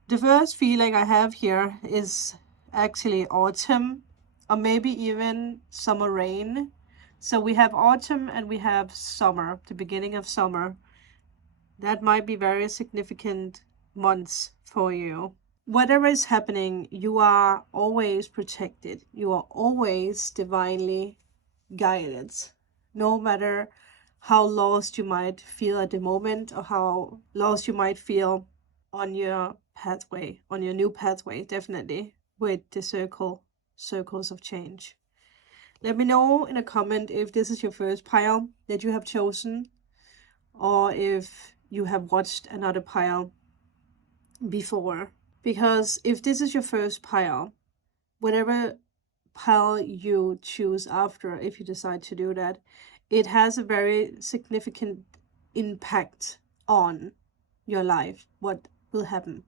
The first feeling I have here is actually autumn, or maybe even summer rain. So we have autumn and we have summer, the beginning of summer. That might be very significant months for you. Whatever is happening, you are always protected. You are always divinely guided. No matter how lost you might feel at the moment or how lost you might feel on your pathway, on your new pathway, definitely with the circles of change. Let me know in a comment if this is your first pile that you have chosen, or if you have watched another pile before. Because if this is your first pile, whatever pile you choose after, if you decide to do that, it has a very significant impact on your life, what will happen.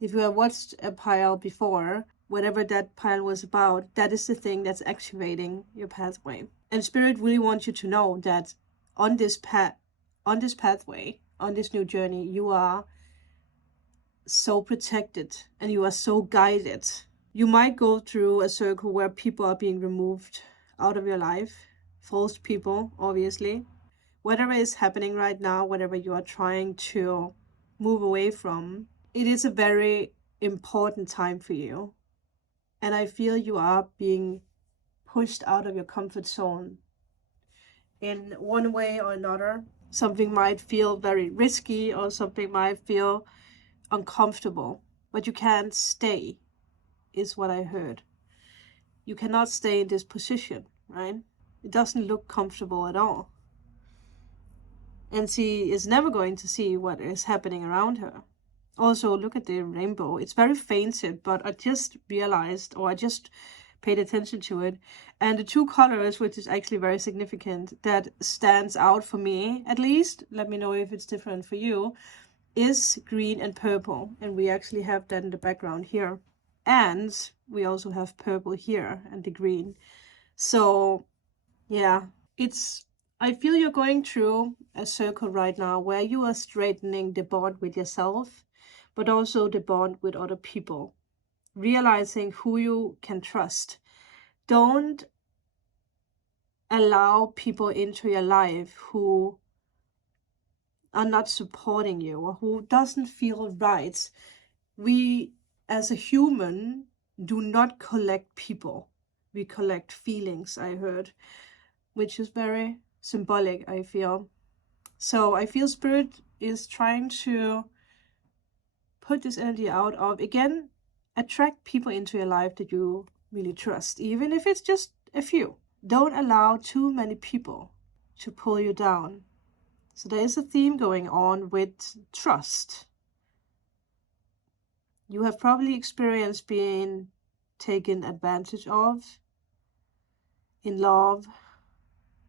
If you have watched a pile before, whatever that pile was about, that is the thing that's activating your pathway. And Spirit really wants you to know that on this pathway, on this new journey, you are so protected and you are so guided. You might go through a circle where people are being removed out of your life, false people, obviously. Whatever is happening right now, whatever you are trying to move away from, it is a very important time for you. And I feel you are being pushed out of your comfort zone in one way or another. Something might feel very risky, or something might feel uncomfortable, but you can't stay, is what I heard. You cannot stay in this position, right? It doesn't look comfortable at all. And she is never going to see what is happening around her. Also, look at the rainbow. It's very fainted, but I just realized, or I just paid attention to it. And the two colors, which is actually very significant, that stands out for me, at least, let me know if it's different for you, is green and purple. And we actually have that in the background here. And we also have purple here and the green. So, yeah, I feel you're going through a circle right now where you are straightening the bond with yourself, but also the bond with other people. Realizing who you can trust. Don't allow people into your life who are not supporting you or who doesn't feel right. We, as a human, do not collect people. We collect feelings, I heard, which is very symbolic, I feel. So I feel Spirit is trying to put this energy out of, again, attract people into your life that you really trust, even if it's just a few. Don't allow too many people to pull you down. So there is a theme going on with trust. You have probably experienced being taken advantage of in love,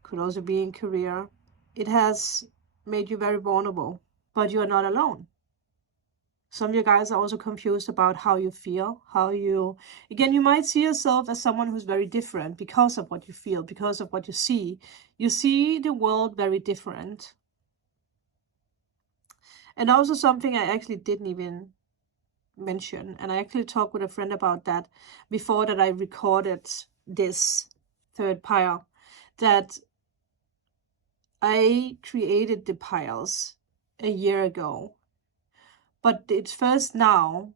could also be in career. It has made you very vulnerable, but you are not alone. Some of you guys are also confused about how you feel, again, you might see yourself as someone who's very different because of what you feel, because of what you see. You see the world very different. And also something I actually didn't even mention, and I actually talked with a friend about that before that I recorded this third pile, that I created the piles a year ago, but it's first now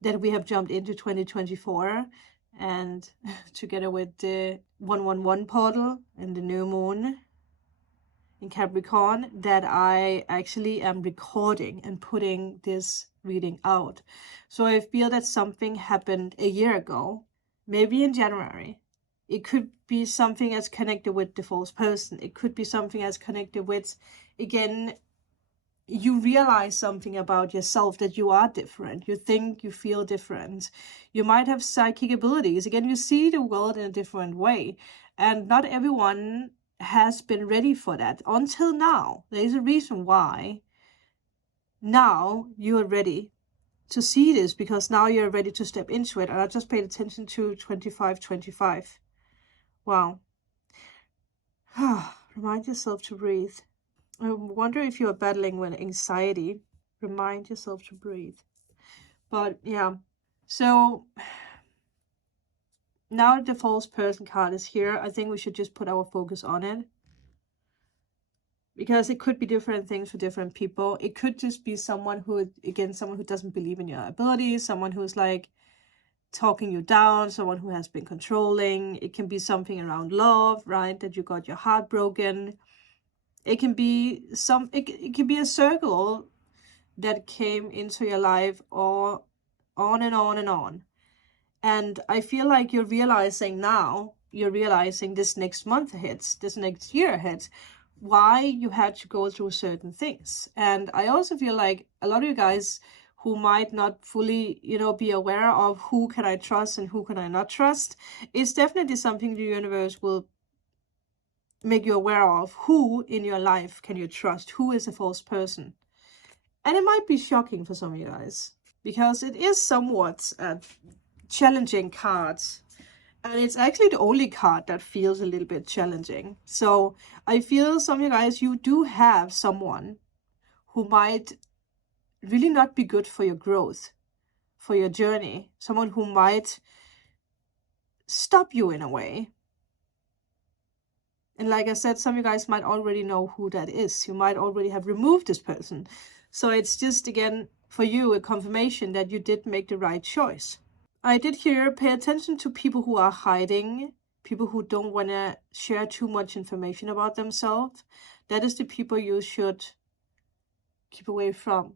that we have jumped into 2024, and together with the 111 portal and the new moon in Capricorn, that I actually am recording and putting this reading out. So I feel that something happened a year ago, maybe in January. It could be something that's connected with the false person. It could be something that's connected with, again, you realize something about yourself, that you are different. You think, you feel different. You might have psychic abilities. Again, you see the world in a different way. And not everyone has been ready for that until now. There is a reason why now you are ready to see this, because now you're ready to step into it. And I just paid attention to 2525. Wow. Remind yourself to breathe. I wonder if you are battling with anxiety. Remind yourself to breathe. But yeah, so now that the false person card is here, I think we should just put our focus on it. Because it could be different things for different people. It could just be someone who, again, someone who doesn't believe in your abilities, someone who's like talking you down, someone who has been controlling. It can be something around love, right? That you got your heart broken. It can be it can be a circle that came into your life, or on and on and on. And I feel like you're realizing this next month ahead, this next year ahead, why you had to go through certain things. And I also feel like a lot of you guys who might not fully, be aware of who can I trust and who can I not trust, it's definitely something the universe will make you aware of. Who in your life can you trust? Who is a false person? And it might be shocking for some of you guys, because it is somewhat a challenging card. And it's actually the only card that feels a little bit challenging. So I feel some of you guys, you do have someone who might really not be good for your growth, for your journey. Someone who might stop you in a way. And like I said, some of you guys might already know who that is. You might already have removed this person. So it's just, again, for you, a confirmation that you did make the right choice. I did hear, pay attention to people who are hiding, people who don't want to share too much information about themselves. That is the people you should keep away from.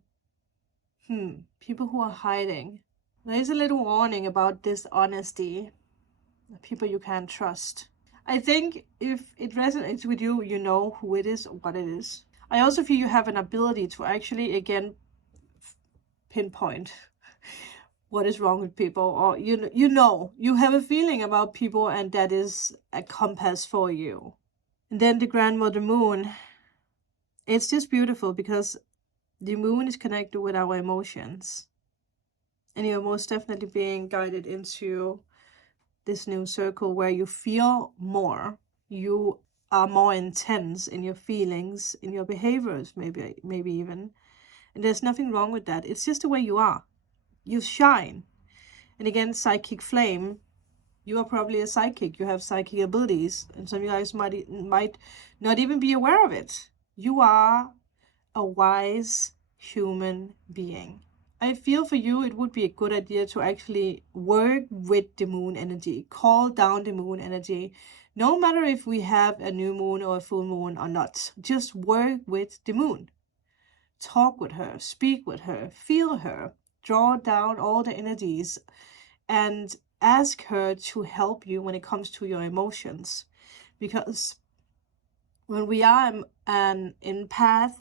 People who are hiding. There is a little warning about dishonesty. People you can't trust. I think if it resonates with you, you know who it is or what it is. I also feel you have an ability to actually, again, pinpoint what is wrong with people, or you have a feeling about people, and that is a compass for you. And then the grandmother moon, it's just beautiful because the moon is connected with our emotions, and you're most definitely being guided into this new circle where you feel more, you are more intense in your feelings, in your behaviors, maybe even. And there's nothing wrong with that. It's just the way you are. You shine. And again, psychic flame, you are probably a psychic. You have psychic abilities, and some of you guys might not even be aware of it. You are a wise human being. I feel for you, it would be a good idea to actually work with the moon energy, call down the moon energy, no matter if we have a new moon or a full moon or not. Just work with the moon. Talk with her, speak with her, feel her, draw down all the energies, and ask her to help you when it comes to your emotions. Because when we are an empath,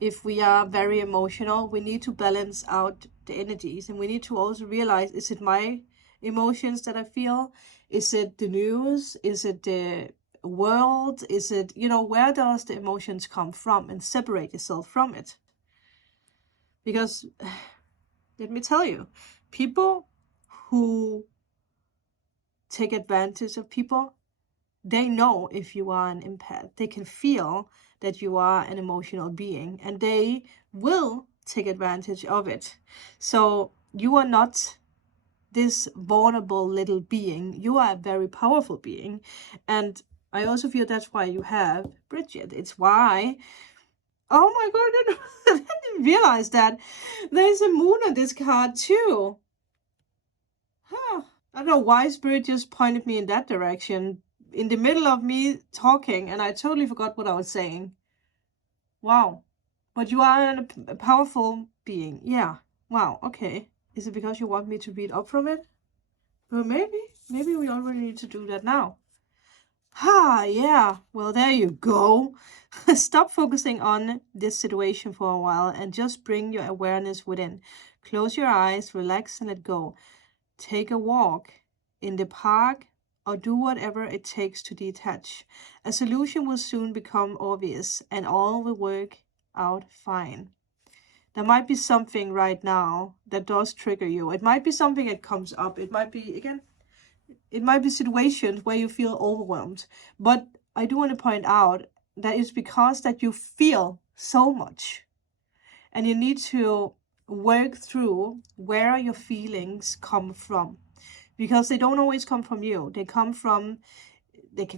if we are very emotional, we need to balance out the energies, and we need to also realize, is it my emotions that I feel? Is it the news? Is it the world? Is it, where does the emotions come from? And separate yourself from it. Because let me tell you, people who take advantage of people, they know if you are an empath. They can feel that you are an emotional being, and they will take advantage of it. So you are not this vulnerable little being. You are a very powerful being. And I also feel that's why you have Bridget. It's why, oh my god, I didn't realize that there's a moon on this card too. I don't know why Spirit just pointed me in that direction in the middle of me talking, and I totally forgot what I was saying. Wow. But you are a powerful being. Yeah. Wow. Okay. Is it because you want me to read up from it? Well, maybe we already need to do that now. Yeah. Well, there you go. Stop focusing on this situation for a while and just bring your awareness within. Close your eyes, relax, and let go. Take a walk in the park, or do whatever it takes to detach. A solution will soon become obvious, and all will work out fine. There might be something right now that does trigger you. It might be something that comes up. It might be, again, it might be situations where you feel overwhelmed. But I do want to point out that it's because that you feel so much. And you need to work through where your feelings come from. Because they don't always come from you. They can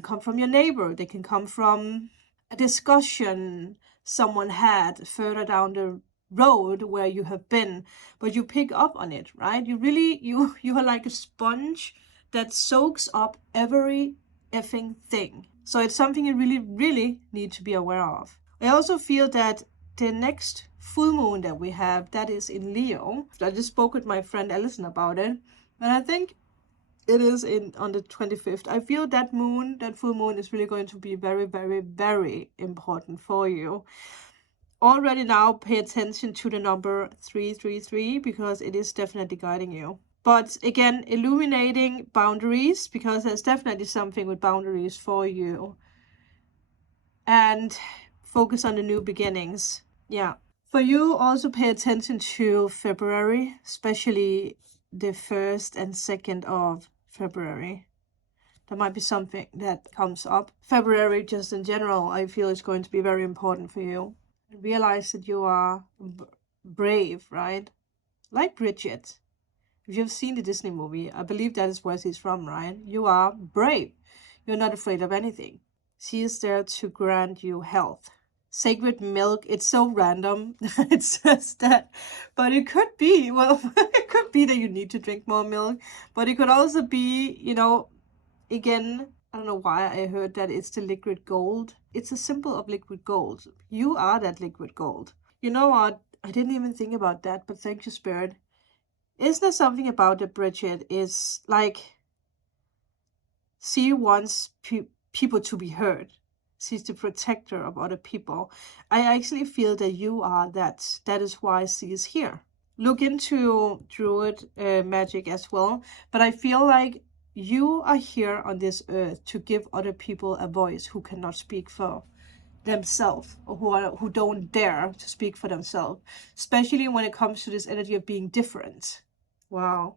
come from your neighbor. They can come from a discussion someone had further down the road where you have been, but you pick up on it, right? You are like a sponge that soaks up every effing thing. So it's something you really need to be aware of. I also feel that the next full moon that we have, that is in Leo. I just spoke with my friend Alison about it. But I think it is on the 25th. I feel that moon, that full moon, is really going to be very, very, very important for you. Already now, pay attention to the number 333 because it is definitely guiding you. But again, illuminating boundaries, because there's definitely something with boundaries for you. And focus on the new beginnings. Yeah. For you, also pay attention to February, especially the 1st and 2nd of February. There might be something that comes up. February, just in general, I feel is going to be very important for you. Realize that you are brave, right? Like Bridget. If you've seen the Disney movie, I believe that is where she's from, right? You are brave. You're not afraid of anything. She is there to grant you health. Sacred milk, it's so random. It says that. But it could be, well, it could be that you need to drink more milk. But it could also be, you know, again, I don't know why I heard that it's the liquid gold. It's a symbol of liquid gold. You are that liquid gold. You know what? I didn't even think about that, but thank you, Spirit. Isn't there something about that Bridget is like, she wants people to be heard. She's the protector of other people. I actually feel that you are that. That is why she is here. Look into Druid magic as well. But I feel like you are here on this earth to give other people a voice who cannot speak for themselves, or who don't dare to speak for themselves. Especially when it comes to this energy of being different. Wow.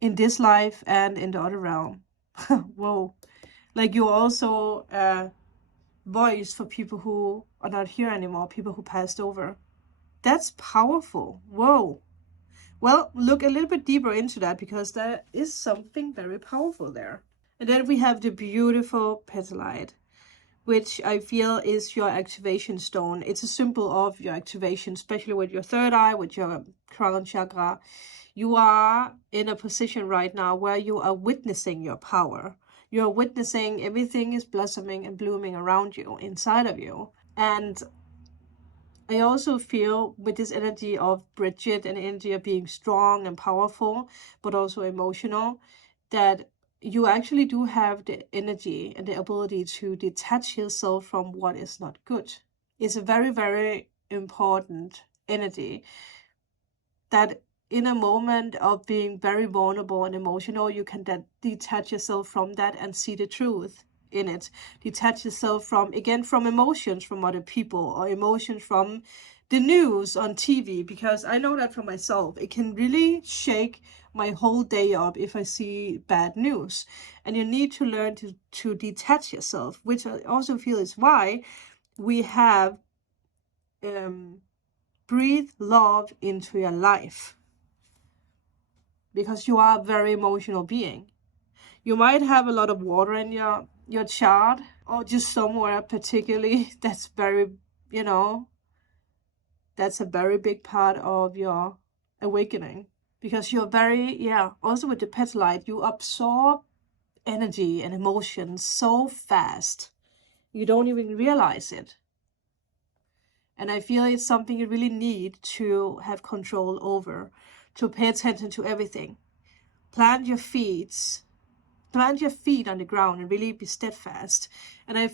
In this life and in the other realm. Whoa. Like you're also a voice for people who are not here anymore, people who passed over. That's powerful. Whoa. Well, look a little bit deeper into that because there is something very powerful there. And then we have the beautiful petalite, which I feel is your activation stone. It's a symbol of your activation, especially with your third eye, with your crown chakra. You are in a position right now where you are witnessing your power. You're witnessing everything is blossoming and blooming around you, inside of you. And I also feel with this energy of Bridget and energy of being strong and powerful, but also emotional, that you actually do have the energy and the ability to detach yourself from what is not good. It's a very, very important energy that in a moment of being very vulnerable and emotional, you can detach yourself from that and see the truth in it. Detach yourself from, again, from emotions from other people or emotions from the news on TV, because I know that for myself. It can really shake my whole day up if I see bad news. And you need to learn to detach yourself, which I also feel is why we have breathe love into your life. Because you are a very emotional being. You might have a lot of water in your chart, or just somewhere particularly that's very, you know, that's a very big part of your awakening. Because you're very, also with the petalite, you absorb energy and emotions so fast. You don't even realize it. And I feel it's something you really need to have control over, to pay attention to everything. Plant your feet on the ground and really be steadfast. And I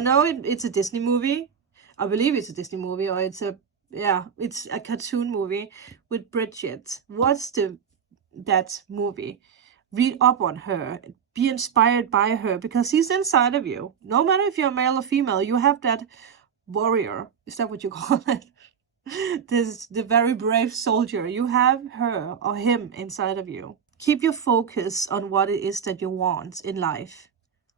know it's a Disney movie. I believe it's a Disney movie, or it's a cartoon movie with Bridget. Watch that movie. Read up on her. Be inspired by her, because she's inside of you. No matter if you're male or female, you have that warrior. Is that what you call it? The very brave soldier. You have her or him inside of you. Keep your focus on what it is that you want in life,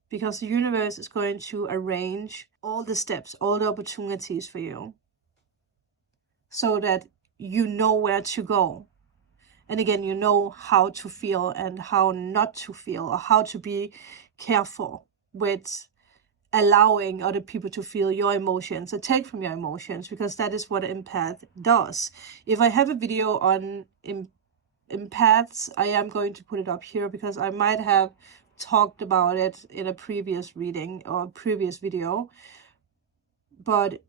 because the universe is going to arrange all the steps, all the opportunities for you, so that you know where to go. And again, you know how to feel and how not to feel, or how to be careful with allowing other people to feel your emotions or take from your emotions, because that is what an empath does. If I have a video on empaths, I am going to put it up here, because I might have talked about it in a previous reading or previous video. But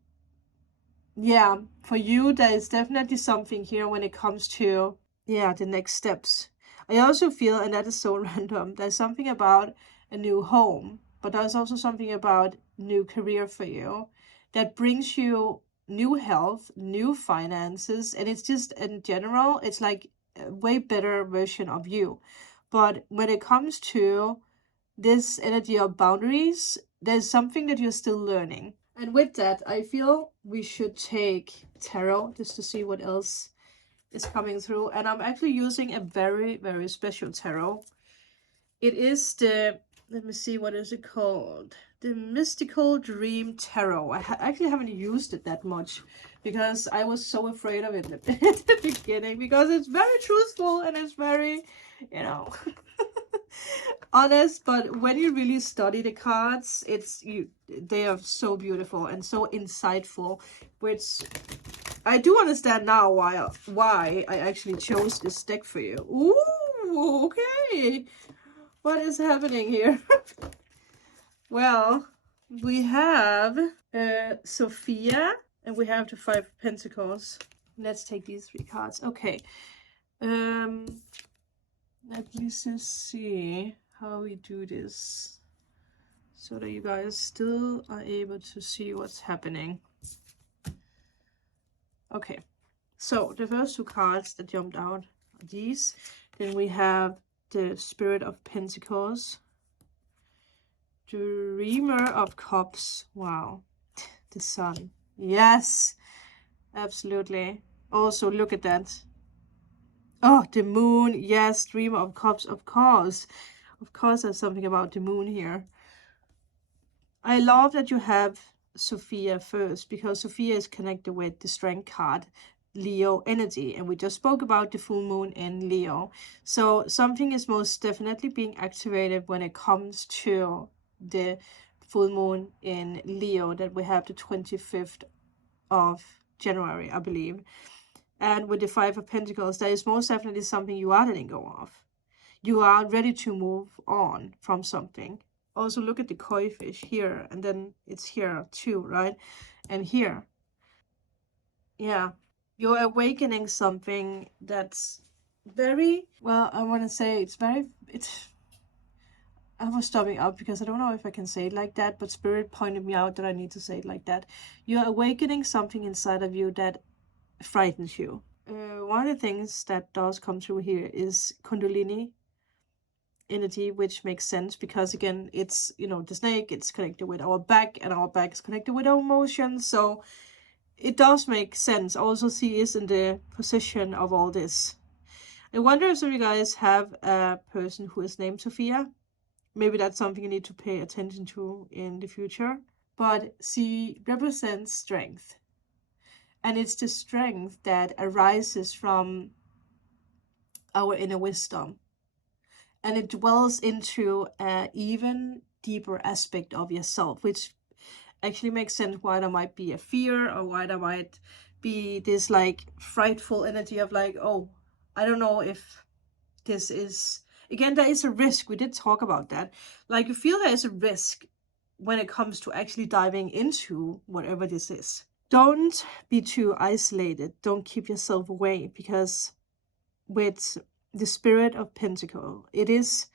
yeah, for you, there is definitely something here when it comes to the next steps. I also feel, and that is so random, there's something about a new home, but there's also something about new career for you that brings you new health, new finances, and it's just in general, it's like a way better version of you. But when it comes to this energy of boundaries, there's something that you're still learning. And with that, I feel we should take tarot just to see what else is coming through. And I'm actually using a very, very special tarot. It is the, let me see, what is it called? The Mystical Dream Tarot. I actually haven't used it that much because I was so afraid of it at the beginning, because it's very truthful and it's very, you know, honest. But when you really study the cards, they are so beautiful and so insightful, which I do understand now why I actually chose this deck for you. Ooh, okay. What is happening here? Well, we have Sophia, and we have the Five of Pentacles. Let's take these three cards. Okay. Let me just see how we do this so that you guys still are able to see what's happening. Okay. So the first two cards that jumped out are these. Then we have the Spirit of Pentacles, Dreamer of Cups. Wow. The Sun. Yes, absolutely. Also, look at that. Oh, the Moon. Yes, Dreamer of Cups. Of course. Of course, there's something about the Moon here. I love that you have Sophia first, because Sophia is connected with the Strength card, Leo energy, and we just spoke about the full moon in Leo. So something is most definitely being activated when it comes to the full moon in Leo that we have the 25th of January, I believe. And with the Five of Pentacles, there is most definitely something you are letting go of. You are ready to move on from something. Also, look at the koi fish here, and then it's here too, right? And here. Yeah. You're awakening something that's very, well, I want to say I was stopping up because I don't know if I can say it like that, but Spirit pointed me out that I need to say it like that. You're awakening something inside of you that frightens you. One of the things that does come through here is Kundalini energy, which makes sense because, again, it's, you know, the snake, it's connected with our back, and our back is connected with our emotions. So it does make sense. Also, she is in the position of all this. I wonder if some of you guys have a person who is named Sophia. Maybe that's something you need to pay attention to in the future. But she represents strength. And it's the strength that arises from our inner wisdom. And it dwells into an even deeper aspect of yourself, which actually makes sense why there might be a fear, or why there might be this like frightful energy of like, oh, I don't know if this is, again, there is a risk. We did talk about that. Like, you feel there is a risk when it comes to actually diving into whatever this is. Don't be too isolated. Don't keep yourself away, because with the Spirit of Pentacle, it is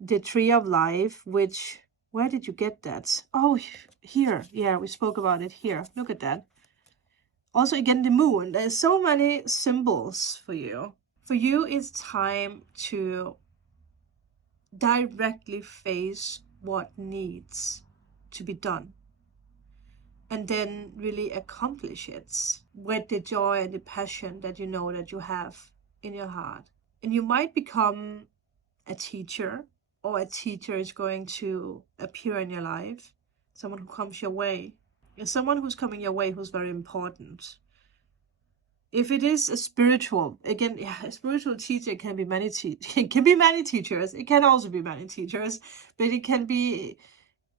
the Tree of Life, which, where did you get that? Oh, here. Yeah, we spoke about it here. Look at that. Also, again, the moon. There's so many symbols for you. For you, it's time to directly face what needs to be done, and then really accomplish it with the joy and the passion that you know that you have in your heart. And you might become a teacher, or a teacher is going to appear in your life, someone who comes your way. And someone who's coming your way who's very important. If it is a spiritual, again, yeah, a spiritual teacher can be many it can be many teachers. It can also be many teachers, but it can be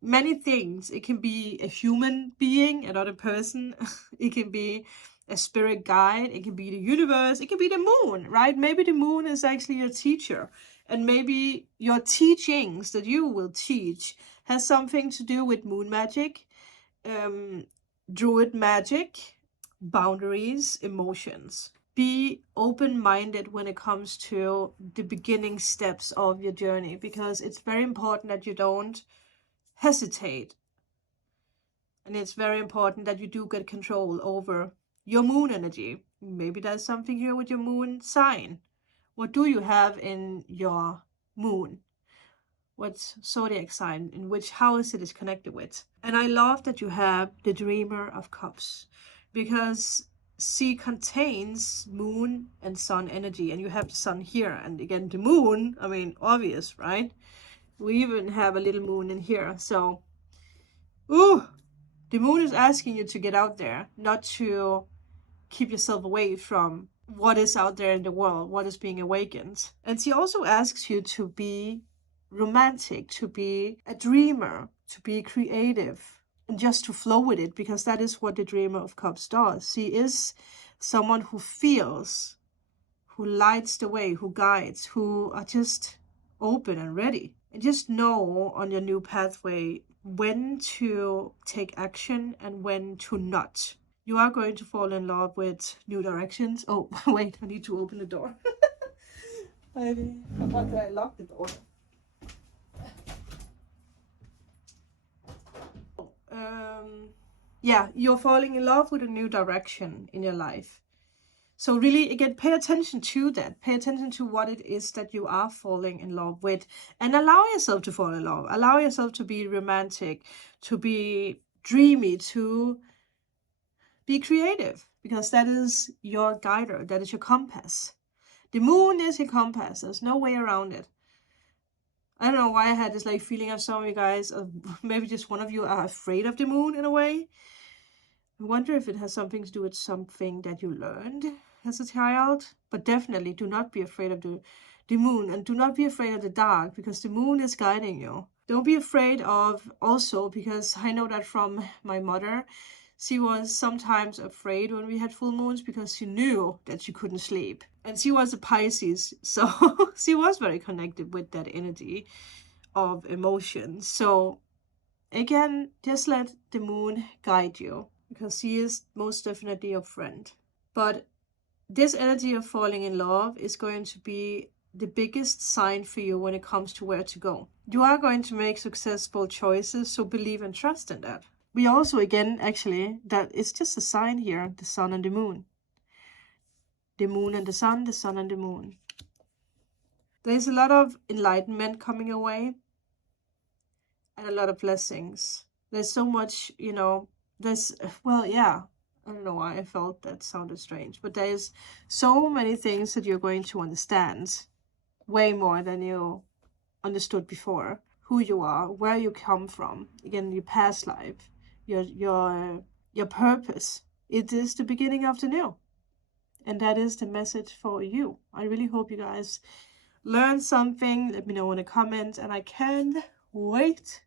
many things. It can be a human being, another person. It can be a spirit guide. It can be the universe. It can be the moon, right? Maybe the moon is actually your teacher. And maybe your teachings that you will teach has something to do with moon magic, druid magic, boundaries, emotions. be open-minded when it comes to the beginning steps of your journey, because it's very important that you don't hesitate. And it's very important that you do get control over your moon energy. Maybe there's something here with your moon sign. What do you have in your moon? What zodiac sign, in which house it is connected with? And I love that you have the Dreamer of Cups, because she contains moon and sun energy, and you have the sun here. And again, the moon, I mean, obvious, right? We even have a little moon in here. So, ooh, the moon is asking you to get out there, not to keep yourself away from what is out there in the world, what is being awakened. And she also asks you to be romantic, to be a dreamer, to be creative, and just to flow with it, because that is what the Dreamer of Cups does. She is someone who feels, who lights the way, who guides, who are just open and ready. And just know on your new pathway when to take action and when to not. You are going to fall in love with new directions. Oh, wait, I need to open the door. I wonder I locked the door. Yeah, you're falling in love with a new direction in your life. So really, again, pay attention to that. Pay attention to what it is that you are falling in love with, and allow yourself to fall in love. Allow yourself to be romantic, to be dreamy, to be creative, because that is your guider. That is your compass. The moon is your compass. There's no way around it. I don't know why I had this like feeling of some of you guys, maybe just one of you are afraid of the moon in a way. I wonder if it has something to do with something that you learned as a child. But definitely do not be afraid of the moon, and do not be afraid of the dark, because the moon is guiding you. Don't be afraid of, also, because I know that from my mother, she was sometimes afraid when we had full moons, because she knew that she couldn't sleep. And she was a Pisces, so she was very connected with that energy of emotion. So again, just let the moon guide you, because she is most definitely your friend. But this energy of falling in love is going to be the biggest sign for you when it comes to where to go. You are going to make successful choices, so believe and trust in that. We also, again, actually, that it's just a sign here, the sun and the moon. The moon and the sun and the moon. There's a lot of enlightenment coming away, and a lot of blessings. There's so much, well, yeah, I don't know why I felt that sounded strange, but there's so many things that you're going to understand way more than you understood before. Who you are, where you come from, again, your past life, your purpose. It is the beginning of the new. And that is the message for you. I really hope you guys learned something. Let me know in the comments, and I can't wait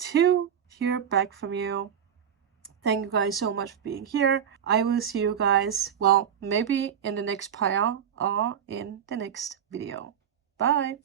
to hear back from you. Thank you guys so much for being here. I will see you guys, well, maybe in the next pile or in the next video. Bye.